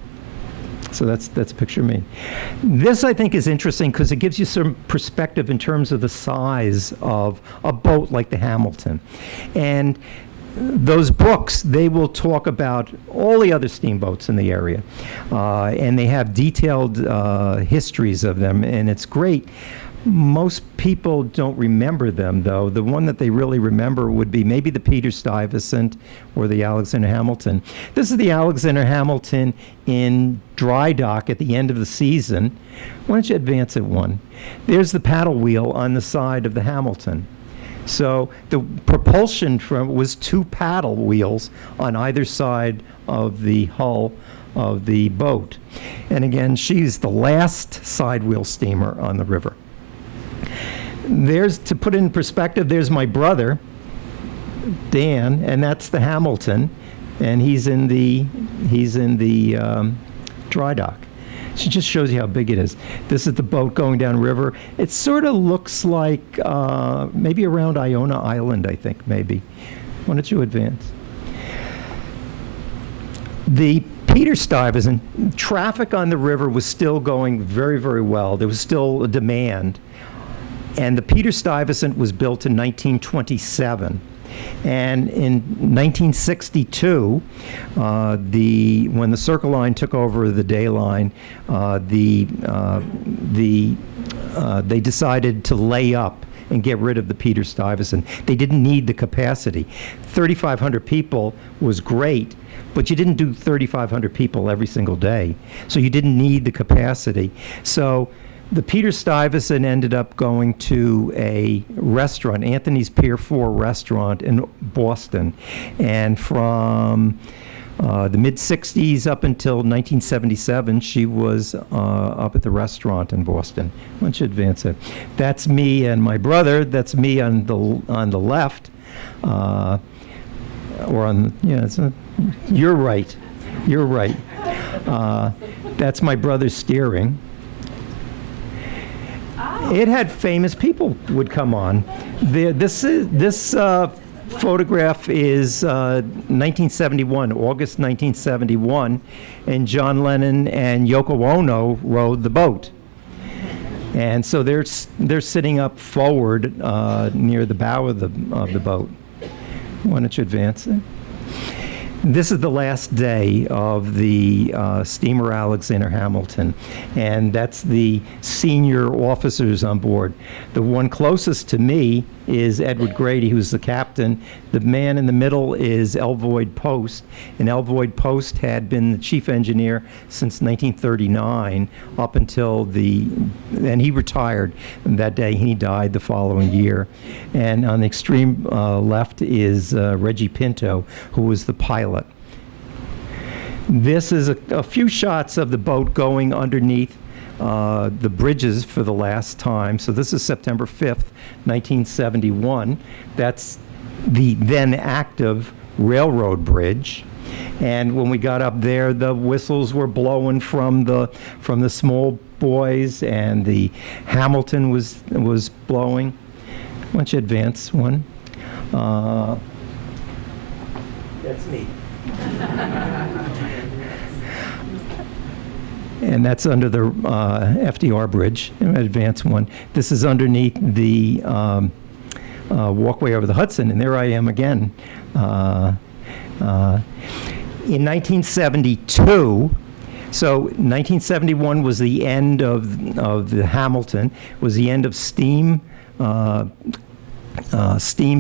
so that's a picture of me. This, I think, is interesting because it gives you some perspective in terms of the size of a boat like the Hamilton. And those books, they will talk about all the other steamboats in the area. And they have detailed histories of them, and it's great. Most people don't remember them, though. The one that they really remember would be maybe the Peter Stuyvesant or the Alexander Hamilton. This is the Alexander Hamilton in dry dock at the end of the season. Why don't you advance it one? There's the paddle wheel on the side of the Hamilton. So the propulsion was two paddle wheels on either side of the hull of the boat. And again, she's the last side wheel steamer on the river. There's, to put it in perspective, there's my brother, Dan, and that's the Hamilton, and he's in the dry dock. It just shows you how big it is. This is the boat going down river. It sort of looks like maybe around Iona Island, I think, maybe. Why don't you advance? The Peter Stuyvesant, traffic on the river was still going very, very well. There was still a demand. And the Peter Stuyvesant was built in 1927. And in 1962, when the Circle Line took over the Day Line, they decided to lay up and get rid of the Peter Stuyvesant. They didn't need the capacity. 3,500 people was great, but you didn't do 3,500 people every single day. So you didn't need the capacity. So the Peter Stuyvesant ended up going to a restaurant, Anthony's Pier 4 restaurant in Boston. And from the mid-60s up until 1977, she was up at the restaurant in Boston. Why don't you advance it? That's me and my brother. That's me on the left. Or on, yeah, you're right. You're right. That's my brother's steering. It had famous people would come on. This photograph is 1971, August 1971, and John Lennon and Yoko Ono rowed the boat. And so they're sitting up forward near the bow of the boat. Why don't you advance it? This is the last day of the steamer Alexander Hamilton, and that's the senior officers on board. The one closest to me is Edward Grady, who's the captain. The man in the middle is Elvoyd Post, and Elvoyd Post had been the chief engineer since 1939 up until and he retired that day. He died the following year. And on the extreme left is Reggie Pinto, who was the pilot. This is a few shots of the boat going underneath the bridges for the last time. So this is September 5th, 1971. That's the then active railroad bridge. And when we got up there, the whistles were blowing from the small boys, and the Hamilton was blowing. Why don't you advance one? That's me. And that's under the FDR bridge. Advance one. This is underneath the walkway over the Hudson, and there I am again. In 1972, so 1971 was the end of the Hamilton, was the end of steam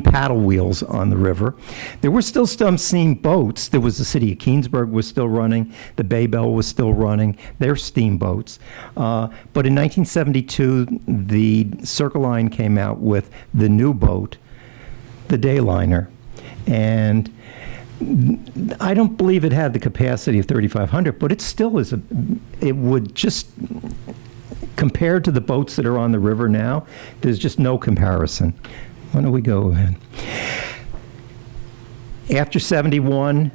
paddle wheels on the river. There were still some steam boats. There was the city of Keansburg was still running. The Bay Bell was still running. They're steamboats. But in 1972, the Circle Line came out with the new boat, the Dayliner. And I don't believe it had the capacity of 3,500, but it still is it would just, compared to the boats that are on the river now, there's just no comparison. Why don't we go ahead? After 71,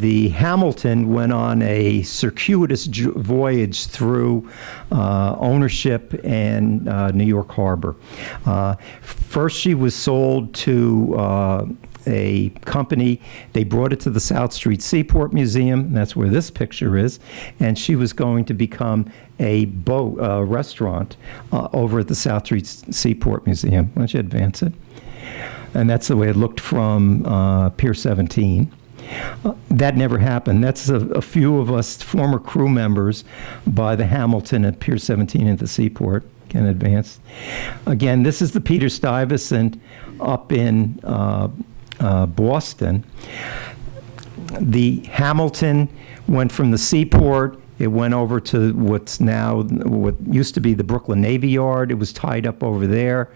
the Hamilton went on a circuitous voyage through ownership and New York Harbor. First, she was sold to a company. They brought it to the South Street Seaport Museum, and that's where this picture is, and she was going to become a restaurant over at the South Street Seaport Museum. Why don't you advance it? And that's the way it looked from Pier 17. That never happened. That's a few of us former crew members by the Hamilton at Pier 17 at the Seaport. Can advance. Again, this is the Peter Stuyvesant up in Boston. The Hamilton went from the seaport. It went over to what used to be the Brooklyn Navy Yard. It was tied up over there.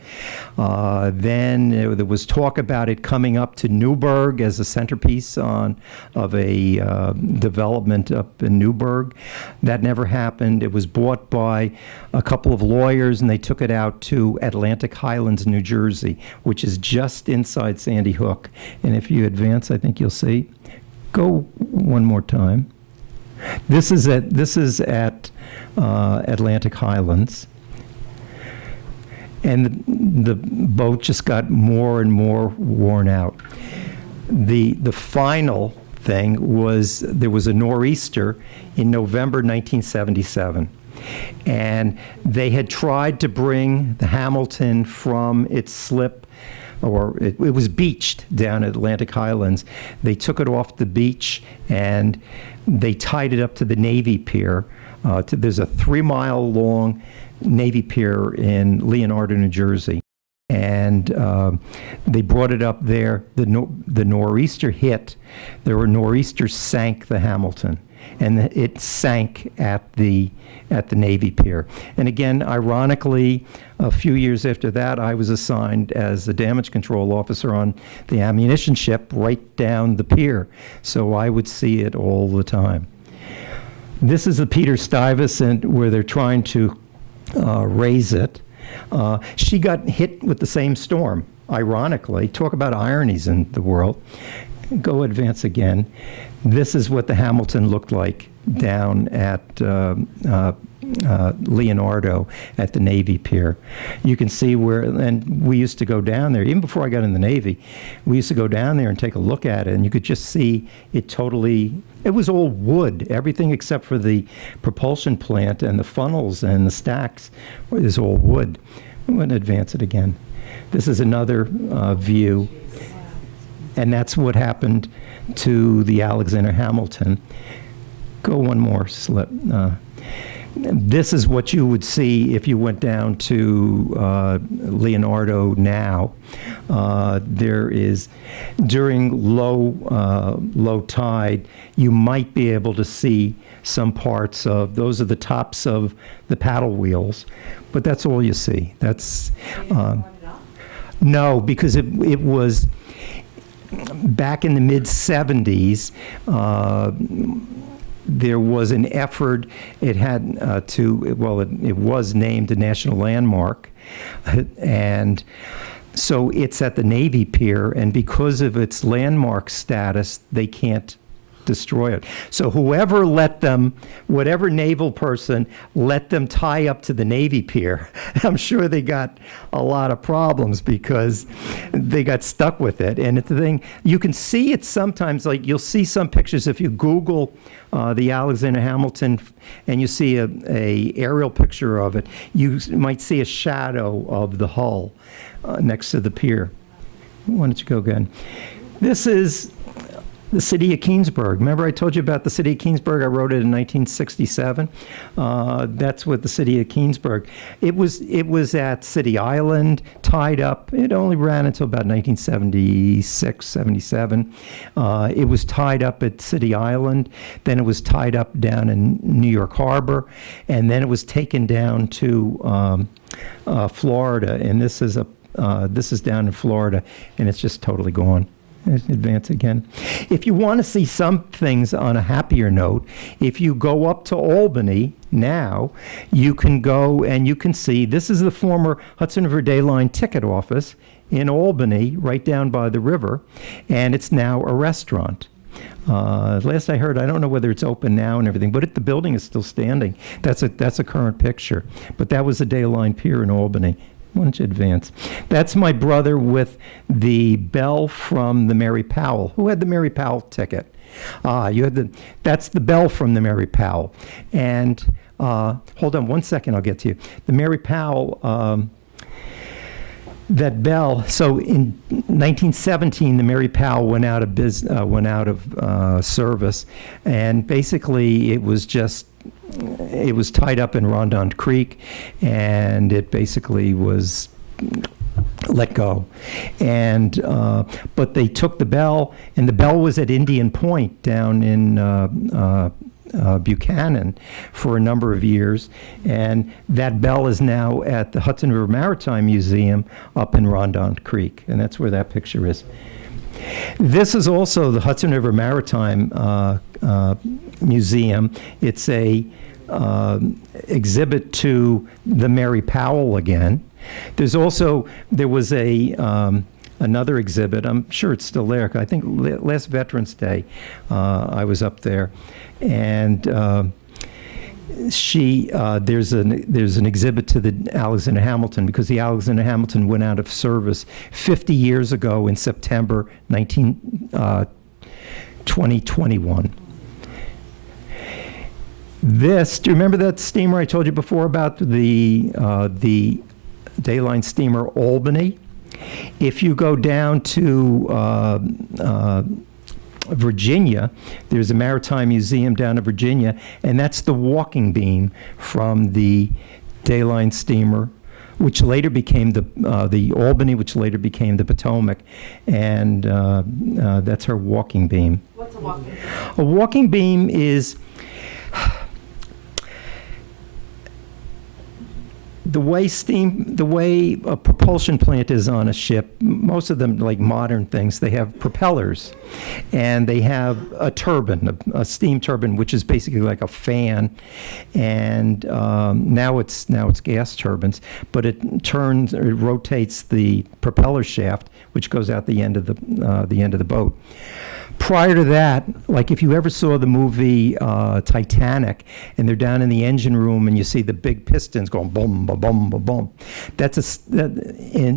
Then there was talk about it coming up to Newburgh as a centerpiece of a development up in Newburgh. That never happened. It was bought by a couple of lawyers, and they took it out to Atlantic Highlands, New Jersey, which is just inside Sandy Hook. And if you advance, I think you'll see. Go one more time. This is at Atlantic Highlands. And the boat just got more and more worn out. The final thing was there was a nor'easter in November 1977. And they had tried to bring the Hamilton from its slip, or it was beached down at Atlantic Highlands. They took it off the beach and they tied it up to the Navy Pier. There's a 3-mile long Navy Pier in Leonardo, New Jersey. And they brought it up there. The nor'easter hit. There were nor'easters sank the Hamilton, and it sank at the Navy Pier. And again, ironically, a few years after that, I was assigned as a damage control officer on the ammunition ship right down the pier, so I would see it all the time. This is the Peter Stuyvesant where they're trying to raise it. She got hit with the same storm, ironically. Talk about ironies in the world. Go advance again. This is what the Hamilton looked like down at Leonardo at the Navy Pier. You can see where, and we used to go down there, even before I got in the Navy, we used to go down there and take a look at it, and you could just see it totally, it was all wood. Everything except for the propulsion plant and the funnels and the stacks is all wood. I'm going to advance it again. This is another view, and that's what happened to the Alexander Hamilton. Go one more slip. This is what you would see if you went down to Leonardo now. There is, during low tide, you might be able to see some parts of, those are the tops of the paddle wheels, but that's all you see. That's, no, because it was, back in the mid-'70s, there was an effort, it had it was named a national landmark, and so it's at the Navy Pier, and because of its landmark status, they can't destroy it. So whoever let them, whatever naval person let them tie up to the Navy Pier, I'm sure they got a lot of problems because they got stuck with it. And the thing, you can see it sometimes, like you'll see some pictures if you Google the Alexander Hamilton and you see a aerial picture of it, you might see a shadow of the hull next to the pier. Why don't you go again? This is the city of Keansburg. Remember I told you about the city of Keansburg? I wrote it in 1967. That's what the city of Keansburg. It was at City Island, tied up. It only ran until about 1976, 77. It was tied up at City Island. Then it was tied up down in New York Harbor. And then it was taken down to Florida. And this is down in Florida, and it's just totally gone. Advance again. If you want to see some things on a happier note, if you go up to Albany now, you can go and you can see, this is the former Hudson River Day Line ticket office in Albany, right down by the river, and it's now a restaurant. Last I heard, I don't know whether it's open now and everything, but the building is still standing. That's a current picture. But that was the Day Line Pier in Albany. Why don't you advance? That's my brother with the bell from the Mary Powell. Who had the Mary Powell ticket? That's the bell from the Mary Powell. And hold on one second, I'll get to you. The Mary Powell, that bell, so in 1917, the Mary Powell went out of service, and basically it was tied up in Rondon Creek, and it basically was let go. And but they took the bell, and the bell was at Indian Point down in Buchanan for a number of years, and that bell is now at the Hudson River Maritime Museum up in Rondon Creek, and that's where that picture is. This is also the Hudson River Maritime Museum. It's a exhibit to the Mary Powell again. There was a another exhibit. I'm sure it's still there. 'Cause I think last Veterans Day, I was up there, and there's an exhibit to the Alexander Hamilton, because the Alexander Hamilton went out of service 50 years ago in September 2021. This, do you remember that steamer I told you before about, the Dayline steamer Albany? If you go down to Virginia, there's a maritime museum down in Virginia, and that's the walking beam from the Dayline steamer, which later became the Albany, which later became the Potomac, and that's her walking beam. What's a walking beam? A walking beam is the way a propulsion plant is on a ship. Most of them, like modern things, they have propellers, and they have a turbine, a steam turbine, which is basically like a fan. And now it's gas turbines, but it rotates the propeller shaft, which goes out the end of the boat. Prior to that, like if you ever saw the movie Titanic, and they're down in the engine room and you see the big pistons going boom, ba boom, ba boom.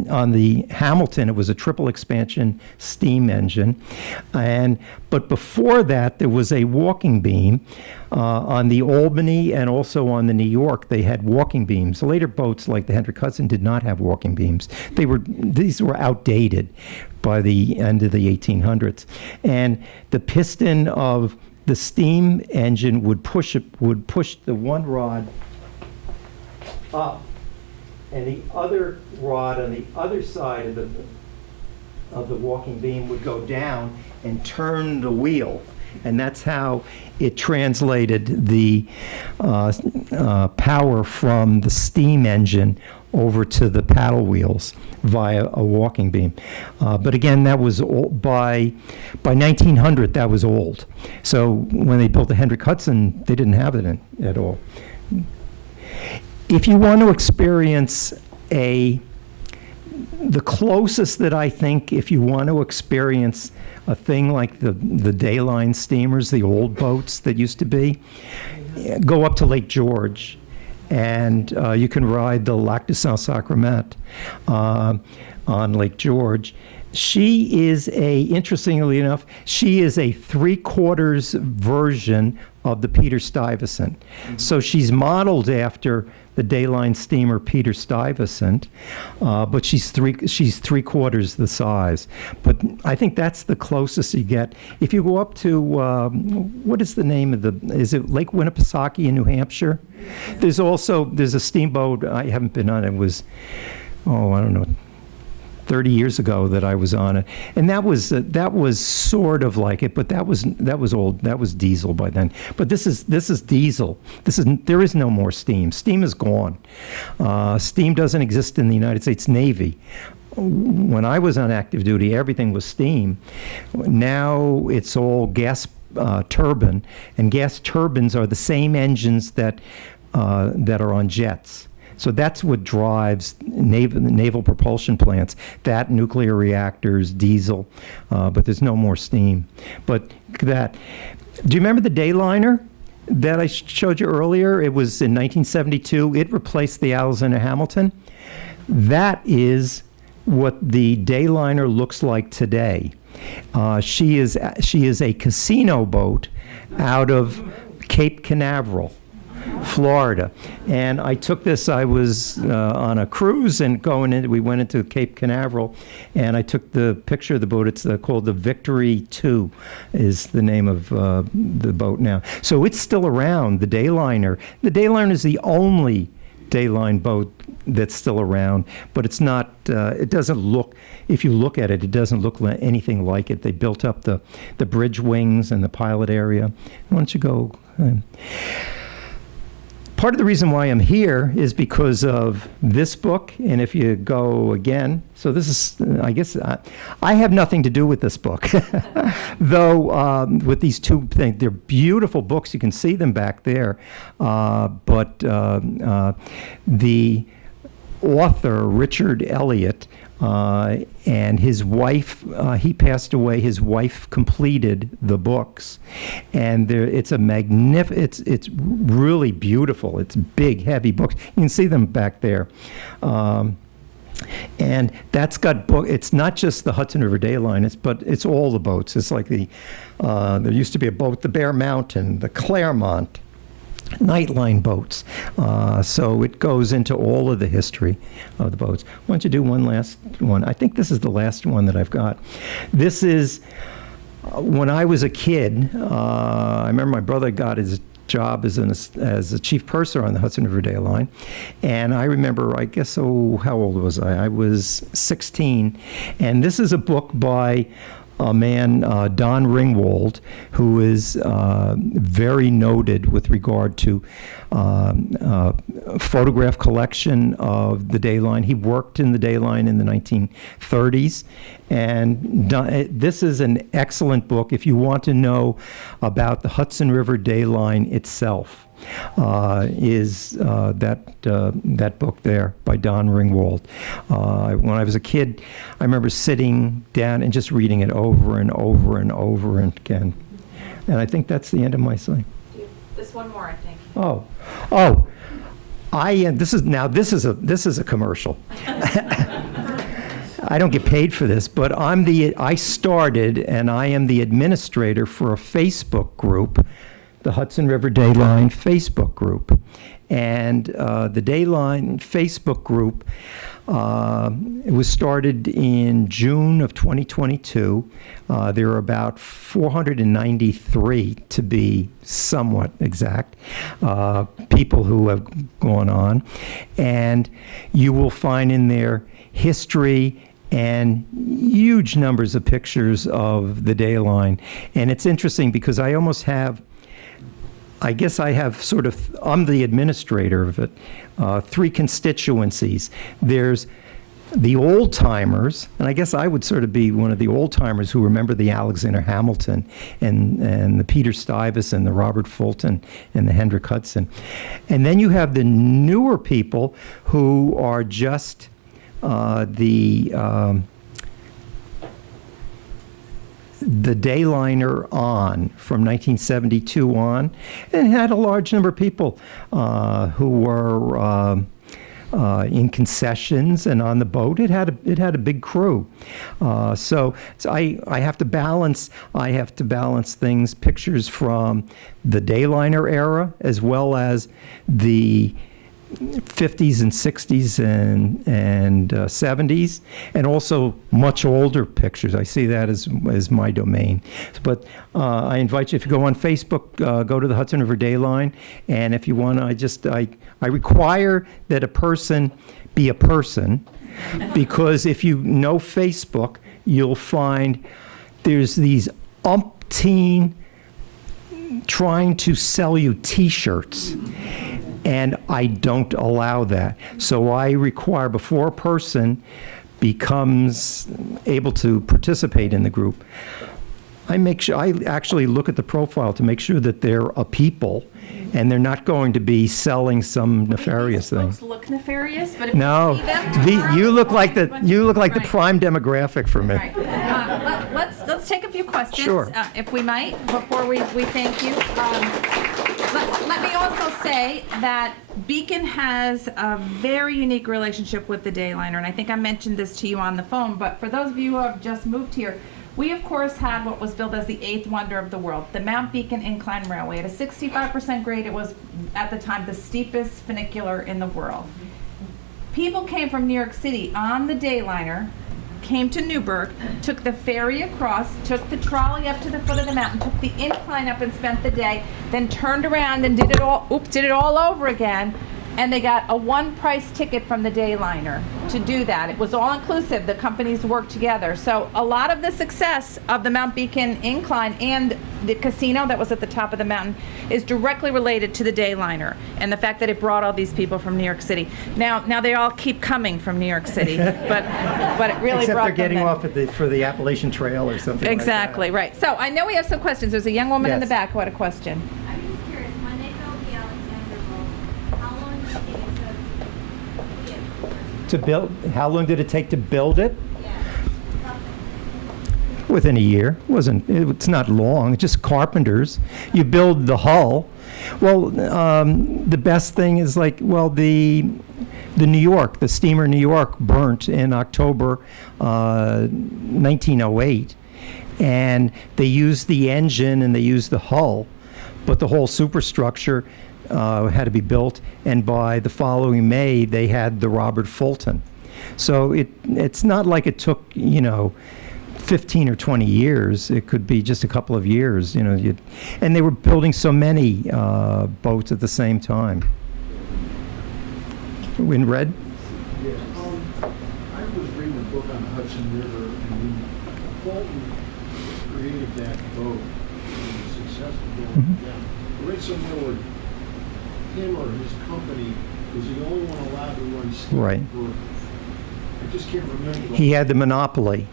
On the Hamilton, it was a triple expansion steam engine, but before that there was a walking beam. On the Albany and also on the New York, they had walking beams. Later boats like the Hudson did not have walking beams. These were outdated by the end of the 1800s. And the piston of the steam engine would push the one rod up, and the other rod on the other side of the walking beam would go down and turn the wheel. And that's how it translated the power from the steam engine over to the paddle wheels via a walking beam. But again, that was old. By 1900, that was old. So when they built the Hudson, they didn't have it at all. If you want to experience the closest that I think, if you want to experience a thing like the Dayline steamers, the old boats that used to be, go up to Lake George, and you can ride the Lac de Saint-Sacrament on Lake George. Interestingly enough, she is a 3/4 version of the Peter Stuyvesant. So she's modeled after the Dayline steamer Peter Stuyvesant, but she's 3/4 the size. But I think that's the closest you get. If you go up to, what is the name of is it Lake Winnipesaukee in New Hampshire? There's a steamboat, I haven't been on it, was, I don't know, 30 years ago that I was on it, and that was sort of like it, but that was old. That was diesel by then. But this is diesel. There is no more steam. Steam is gone. Steam doesn't exist in the United States Navy. When I was on active duty, everything was steam. Now it's all gas turbine, and gas turbines are the same engines that are on jets. So that's what drives naval propulsion plants, that nuclear reactors, diesel, but there's no more steam. But do you remember the Dayliner that I showed you earlier? It was in 1972. It replaced the Alexander Hamilton. That is what the Dayliner looks like today. She is a casino boat out of Cape Canaveral, Florida. And I took this, I was on a cruise and we went into Cape Canaveral, and I took the picture of the boat. It's called the Victory 2 is the name of the boat now. So it's still around, the Dayliner. The Dayliner is the only Dayline boat that's still around, but it's not, it doesn't look, if you look at it, it doesn't look anything like it. They built up the bridge wings and the pilot area. Why don't you go? Part of the reason why I'm here is because of this book, and if you go again, so this is, I guess, I have nothing to do with this book, though with these two things, they're beautiful books, you can see them back there, but the author, Richard Elliott, And his wife, he passed away. His wife completed the books, and it's a it's really beautiful. It's big, heavy books. You can see them back there. And that's got it's not just the Hudson River Day Line, but it's all the boats. It's like there used to be a boat, the Bear Mountain, the Claremont, Nightline boats. So it goes into all of the history of the boats. Why don't you do one last one? I think this is the last one that I've got. This is, when I was a kid, I remember my brother got his job as a chief purser on the Hudson River Day Line. And I remember, I guess, how old was I? I was 16. And this is a book by a man, Don Ringwald, who is very noted with regard to photograph collection of the Day Line. He worked in the Day Line in the 1930s. And this is an excellent book if you want to know about the Hudson River Day Line itself. Is that book there by Don Ringwald. When I was a kid, I remember sitting down and just reading it over and over and over again. And I think that's the end of my saying. This one more, I think. This is a commercial. I don't get paid for this, but I started and I am the administrator for a Facebook group, the Hudson River Day Line Facebook group. And the Day Line Facebook group, it was started in June of 2022. There are about 493, to be somewhat exact, people who have gone on. And you will find in there history and huge numbers of pictures of the Day Line. And it's interesting because I almost have, I guess I have I'm the administrator of it, 3 constituencies. There's the old timers, and I guess I would sort of be one of the old timers who remember the Alexander Hamilton and the Peter Stuyvesant, the Robert Fulton, and the Hendrick Hudson. And then you have the newer people who are just the Dayliner on from 1972 on, and had a large number of people who were in concessions and on the boat. It had a big crew. So I have to balance. I have to balance things, pictures from the Dayliner era as well as the 50s and 60s and 70s, and also much older pictures. I see that as my domain. But I invite you, if you go on Facebook, go to the Hudson River Day Line, and if you want, I require that a person be a person, because if you know Facebook, you'll find there's these umpteen trying to sell you T-shirts. And I don't allow that. So I require, before a person becomes able to participate in the group, I actually look at the profile to make sure that they're a people and they're not going to be selling some nefarious thing. Folks look nefarious, but if No, you see them you look like the Right. prime demographic for me. Right. Let's take a few questions, Sure. If we might, before we thank you. Let me also say that Beacon has a very unique relationship with the Dayliner, and I think I mentioned this to you on the phone, but for those of you who have just moved here, we, of course, had what was billed as the 8th wonder of the world, the Mount Beacon Incline Railway. At a 65% grade, it was, at the time, the steepest funicular in the world. People came from New York City on the Dayliner, came to Newburgh, took the ferry across, took the trolley up to the foot of the mountain, took the incline up and spent the day, then turned around and did it all over again, and they got a one-price ticket from the Dayliner to do that. It was all-inclusive. The companies worked together. So a lot of the success of the Mount Beacon Incline and the casino that was at the top of the mountain is directly related to the Dayliner and the fact that it brought all these people from New York City. Now they all keep coming from New York City, but it really Except brought they're getting them off for the Appalachian Trail or something exactly, like that. right. So I know we have some questions. There's a young woman in the Yes. back who had a question. I'm just curious, when they built the Alexander Boat, how long did it take it to complete it? To build, how long did it take to build it? Yeah. Within a year. It's not long, it's just carpenters. You build the hull. Well, the best thing is like, well, the New York, the steamer New York burnt in October 1908, and they used the engine and they used the hull, but the whole superstructure had to be built, and by the following May, they had the Robert Fulton. So it's not like it took, 15 or 20 years. It could be just a couple of years, and they were building so many boats at the same time. In red? Yeah, I was reading a book on the Hudson River, and when Fulton created that boat, and was successful going down, I read somewhere where him or his company was the only one allowed to run steam Right. for, I just can't remember. He had the monopoly,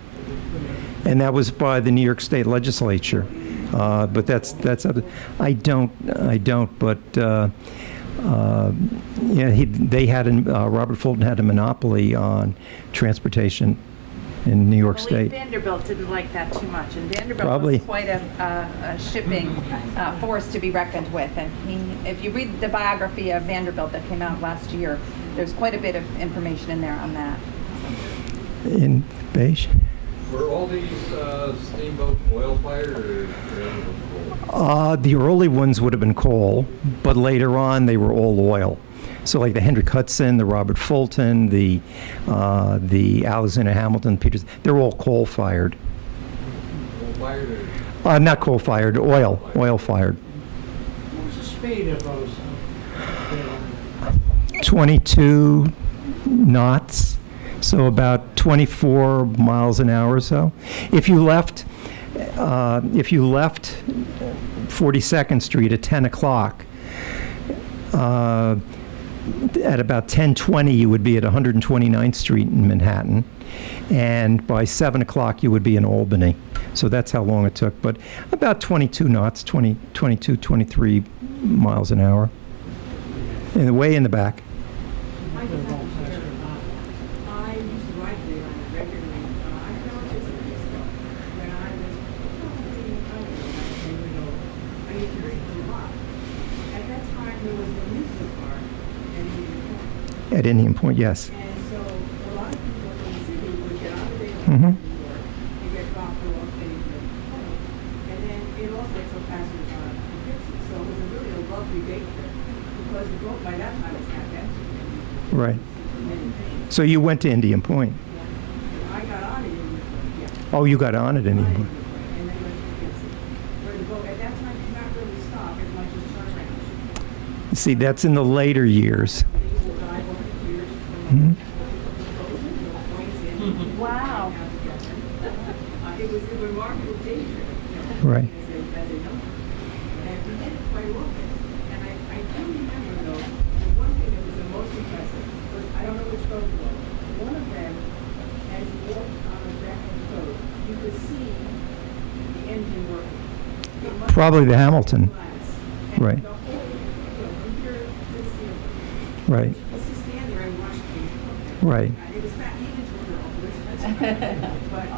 and that was by the New York State Legislature. But that's I don't. But they had Robert Fulton had a monopoly on transportation in New York I believe State. Vanderbilt didn't like that too much, and Vanderbilt Probably. was quite a shipping force to be reckoned with. And if you read the biography of Vanderbilt that came out last year, there's quite a bit of information in there on that. In beige. Were all these steamboats oil-fired or coal? The early ones would have been coal, but later on they were all oil. So like the Hendrick Hudson, the Robert Fulton, the Alexander Hamilton, Peters, they're all coal-fired. Coal-fired or? Not coal-fired, oil-fired. What was the speed of those? 22 knots, so about 24 miles an hour or so. If you left 42nd Street at 10 o'clock, at about 10:20 you would be at 129th Street in Manhattan, and by 7 o'clock you would be in Albany. So that's how long it took, but about 22 knots, 22, 23 miles an hour. And way in the back. I used to ride there regularly. I know it's when I was probably I used to read a lot. At that time, there was the music bar in Indian Point. At Indian Point, yes. And so a lot of people from the city would get out of their Mhm. New York and get dropped off in the point. And then it also took passengers on Poughkeepsie. So it was really a lovely day trip because the boat by that time was half empty. Right. Many things. So you went to Indian Point. I got on it in Indian Point, yeah. Oh, you got on at Indian Point. And then went to Poughkeepsie. Where the boat at that time did not really stop as much as turn around. See, that's in the later years. They will dive over the piers Mhm. from Wow. It was a remarkable day trip. Right. As a number. And we did it quite often. And I do remember though, the one thing that was the most impressive was, I don't know which boat it was. One of them, as you walked on the deck of the boat, you could see the engine working. It must Probably the Hamilton. glass. Right. And the whole, from here to the ceiling. Right. You just stand there and watch things. Right. It was not even to a girl, but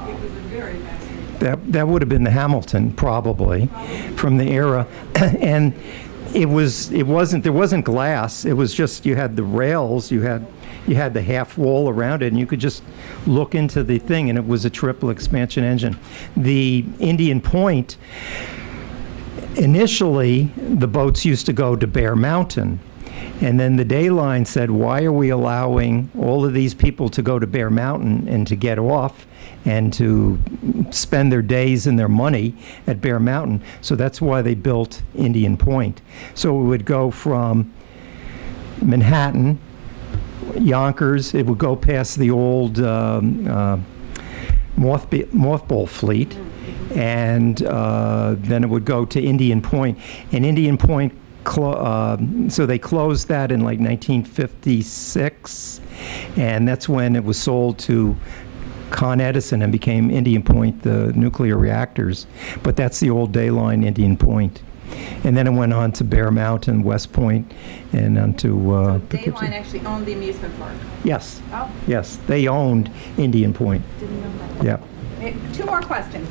it was a very fascinating. That would have been the Hamilton, probably, from the era. And there wasn't glass. It was just, you had the rails, you had the half wall around it, and you could just look into the thing, and it was a triple expansion engine. The Indian Point, initially, the boats used to go to Bear Mountain. And then the Day Line said, why are we allowing all of these people to go to Bear Mountain and to get off and to spend their days and their money at Bear Mountain? So that's why they built Indian Point. So it would go from Manhattan, Yonkers, it would go past the old mothball fleet, and then it would go to Indian Point. And Indian Point, so they closed that in like 1956, and that's when it was sold to Con Edison and became Indian Point, the nuclear reactors. But that's the old Day Line Indian Point. And then it went on to Bear Mountain, West Point, and on to Poughkeepsie. Dayline actually owned the amusement park. Yes, Oh, yes, they owned Indian Point. didn't know that. Yeah. Two more questions.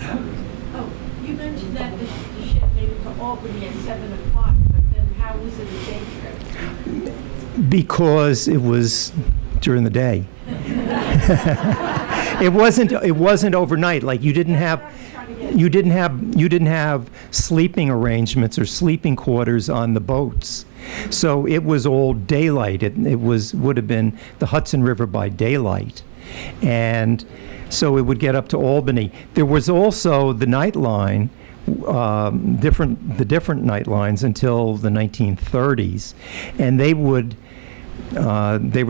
Oh, you mentioned that the ship made it to Albany at 7 o'clock, but then how was it a day trip? Because it was during the day. It wasn't overnight. Like you didn't have sleeping arrangements or sleeping quarters on the boats. So it was all daylight. It would have been the Hudson River by daylight. And so it would get up to Albany. There was also the night line, the different night lines until the 1930s, and they were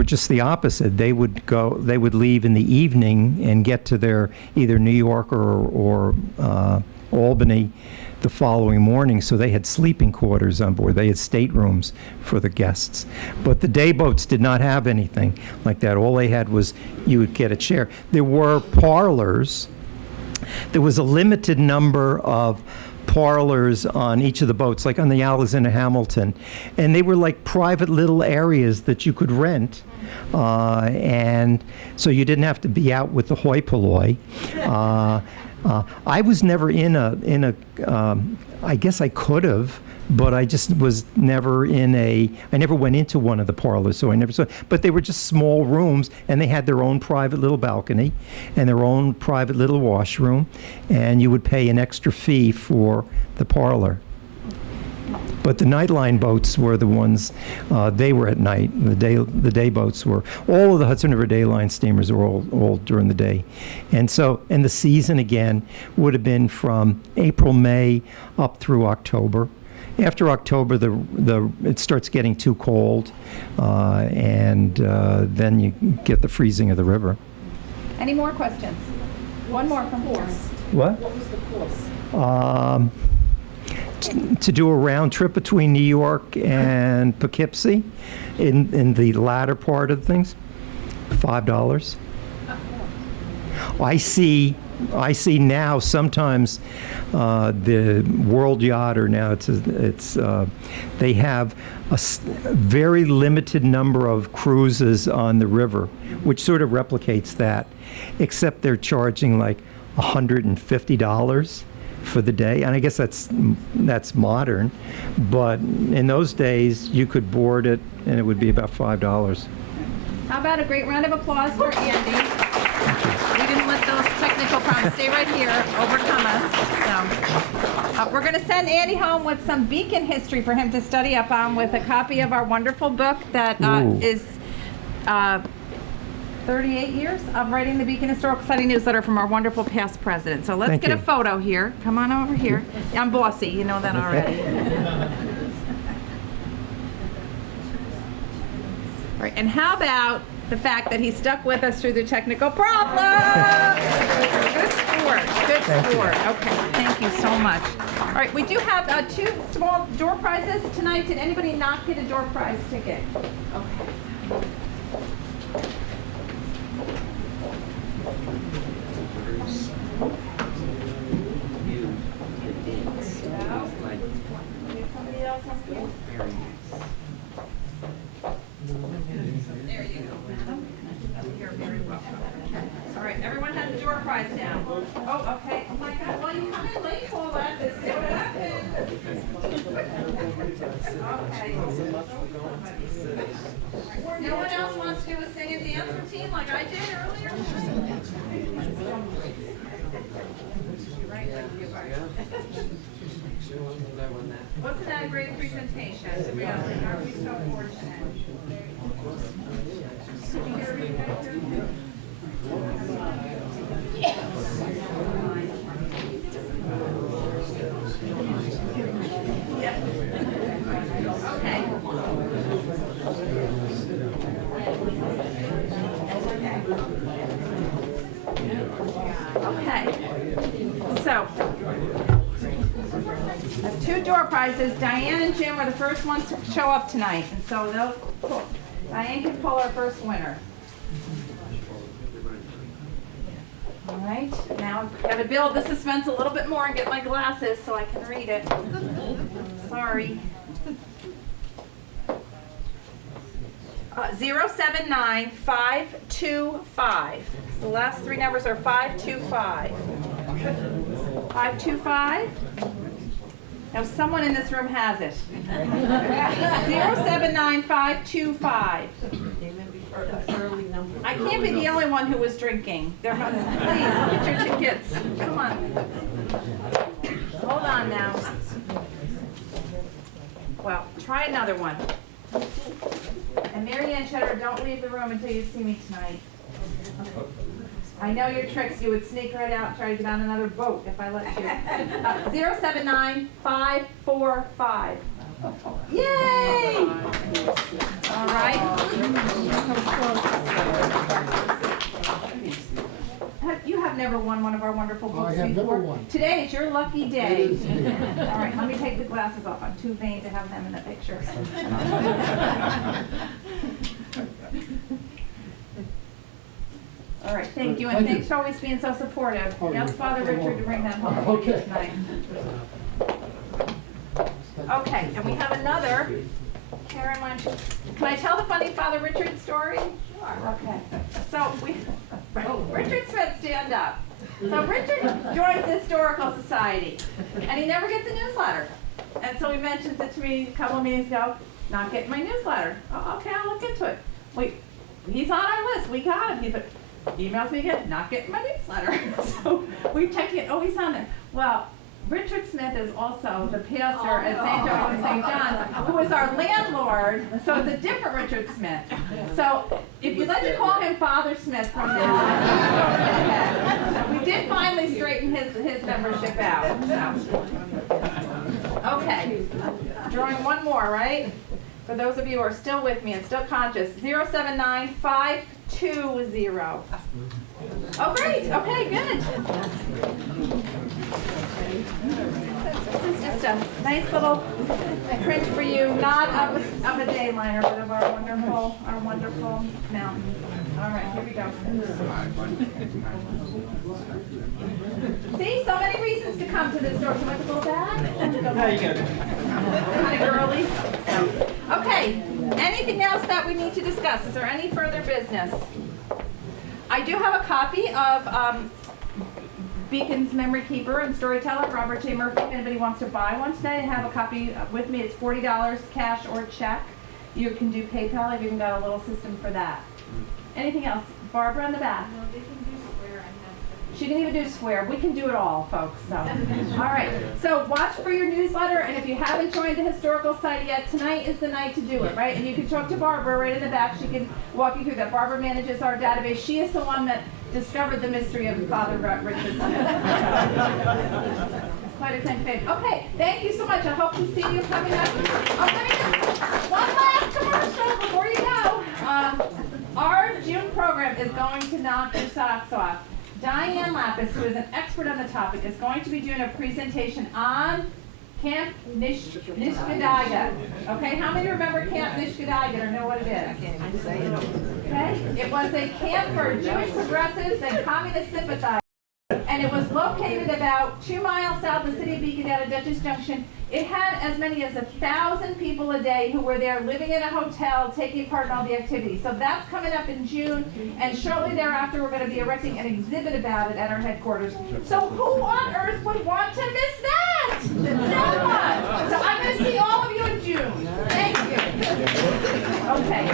just the opposite. They would leave in the evening and get to their either New York or Albany the following morning, so they had sleeping quarters on board. They had staterooms for the guests. But the day boats did not have anything like that. All they had was you would get a chair. There were parlors. There was a limited number of parlors on each of the boats, like on the Alexander Hamilton, and they were like private little areas that you could rent, and so you didn't have to be out with the hoi polloi. I was never in a. I guess I could have, but I just was never I never went into one of the parlors, so I never saw. But they were just small rooms, and they had their own private little balcony, and their own private little washroom, and you would pay an extra fee for the parlor. But the nightline boats were the ones, they were at night. The day boats were, all of the Hudson River Dayline steamers were all during the day. And the season again would have been from April, May up through October. After October, it starts getting too cold, and then you get the freezing of the river. Any more questions? One more from Karen. What? What was the cost? To do a round trip between New York and Poughkeepsie in the latter part of things, $5. I see now sometimes the World Yachter now they have a very limited number of cruises on the river, which sort of replicates that, except they're charging like $150 for the day, and I guess that's modern, but in those days you could board it and it would be about $5. How about a great round of applause for Andy? We didn't let those technical problems stay right here, overcome us. So, we're going to send Andy home with some Beacon history for him to study up on, with a copy of our wonderful book that is 38 years of writing the Beacon Historical Society newsletter from our wonderful past president. So let's Thank get you. a photo here. Come on over here. I'm bossy, you know that already. All right, and how about the fact that he stuck with us through the technical problem? Good sport, good sport. Okay, thank you so much. All right, we do have 2 small door prizes tonight. Did anybody not get a door prize ticket? Okay. Somebody else has to go? There you go, madam. You're very welcome. All right, everyone has a door prize now. Oh, okay. Oh my God. Well, you come in late, Paulette. This is what happened. Okay. No one else wants to do a sing and dance routine like I did earlier? Wasn't that a great presentation? Really? Aren't we so fortunate? Okay. Okay. So, I have 2 door prizes. Diane and Jim are the first ones to show up tonight, and so Diane can pull our first winner. All right, now I've got to build the suspense a little bit more and get my glasses so I can read it. Sorry. 079525. The last three numbers are 525. 525. Now someone in this room has it. 079525. I can't be the only one who was drinking. There must, please, get your tickets. Come on. Hold on now. Well, try another one. And Mary Ann Cheddar, don't leave the room until you see me tonight. I know your tricks. You would sneak right out and try to get on another boat if I let you. 079545. Yay! All right. You have never won one of our wonderful books I have before. never won. Today is your lucky day. It is. All right, let me take the glasses off. I'm too vain to have them in the picture. All right, thank you, and Thank you. thanks for always being so supportive. Oh, Ask you're Father Richard to bring that home with you Okay. tonight. Okay, and we have another. Karen, why don't you, can I tell the funny Father Richard story? Sure. Okay. So Richard Smith, stand up. So Richard joins the Historical Society, and he never gets a newsletter. And so he mentions it to me a couple of meetings ago, not getting my newsletter. Oh, okay, I'll look into it. He's on our list. We got him. He emails me again, not getting my newsletter. So we check it. Oh, he's on there. Well, Richard Smith is also the pastor at St. John and St. John's, who is our landlord, so it's a different Richard Smith. So if you'd like to call him Father Smith from now on, so we did finally straighten his membership out. So. Okay, drawing one more, right? For those of you who are still with me and still conscious, 079520. Oh, great. Okay, good. This is just a nice little print for you, not of a dayliner, but of our wonderful mountains. All right, here we go. See, so many reasons to come to this store. Can I have a little bag? No, you got it. Kind of girly. Okay, anything else that we need to discuss? Is there any further business? I do have a copy of Beacon's Memory Keeper and Storyteller, Robert J. Murphy. If anybody wants to buy one today, I have a copy with me. It's $40 cash or check. You can do PayPal. I've even got a little system for that. Anything else? Barbara in the back. No, they can do square. She can even do square. We can do it all, folks. So, all right. So watch for your newsletter, and if you haven't joined the historical site yet, tonight is the night to do it, right? And you can talk to Barbara right in the back. She can walk you through that. Barbara manages our database. She is the one that discovered the mystery of Father Richard Smith. It's quite a thing. Okay, thank you so much. I hope to see you coming up. Oh, let me just, one last commercial before you go. Our June program is going to knock your socks off. Diane Lapis, who is an expert on the topic, is going to be doing a presentation on Camp Nishkadaya. Okay, how many remember Camp Nishkadaya or know what it is? Okay, it was a camp for Jewish progressives and communist sympathizers. And it was located about 2 miles south of the city of Beacon down at Dutchess Junction. It had as many as 1,000 people a day who were there living in a hotel, taking part in all the activities. So that's coming up in June, and shortly thereafter we're going to be erecting an exhibit about it at our headquarters. So who on earth would want to miss that? No one! So I'm going to see all of you in June. Thank you. Okay.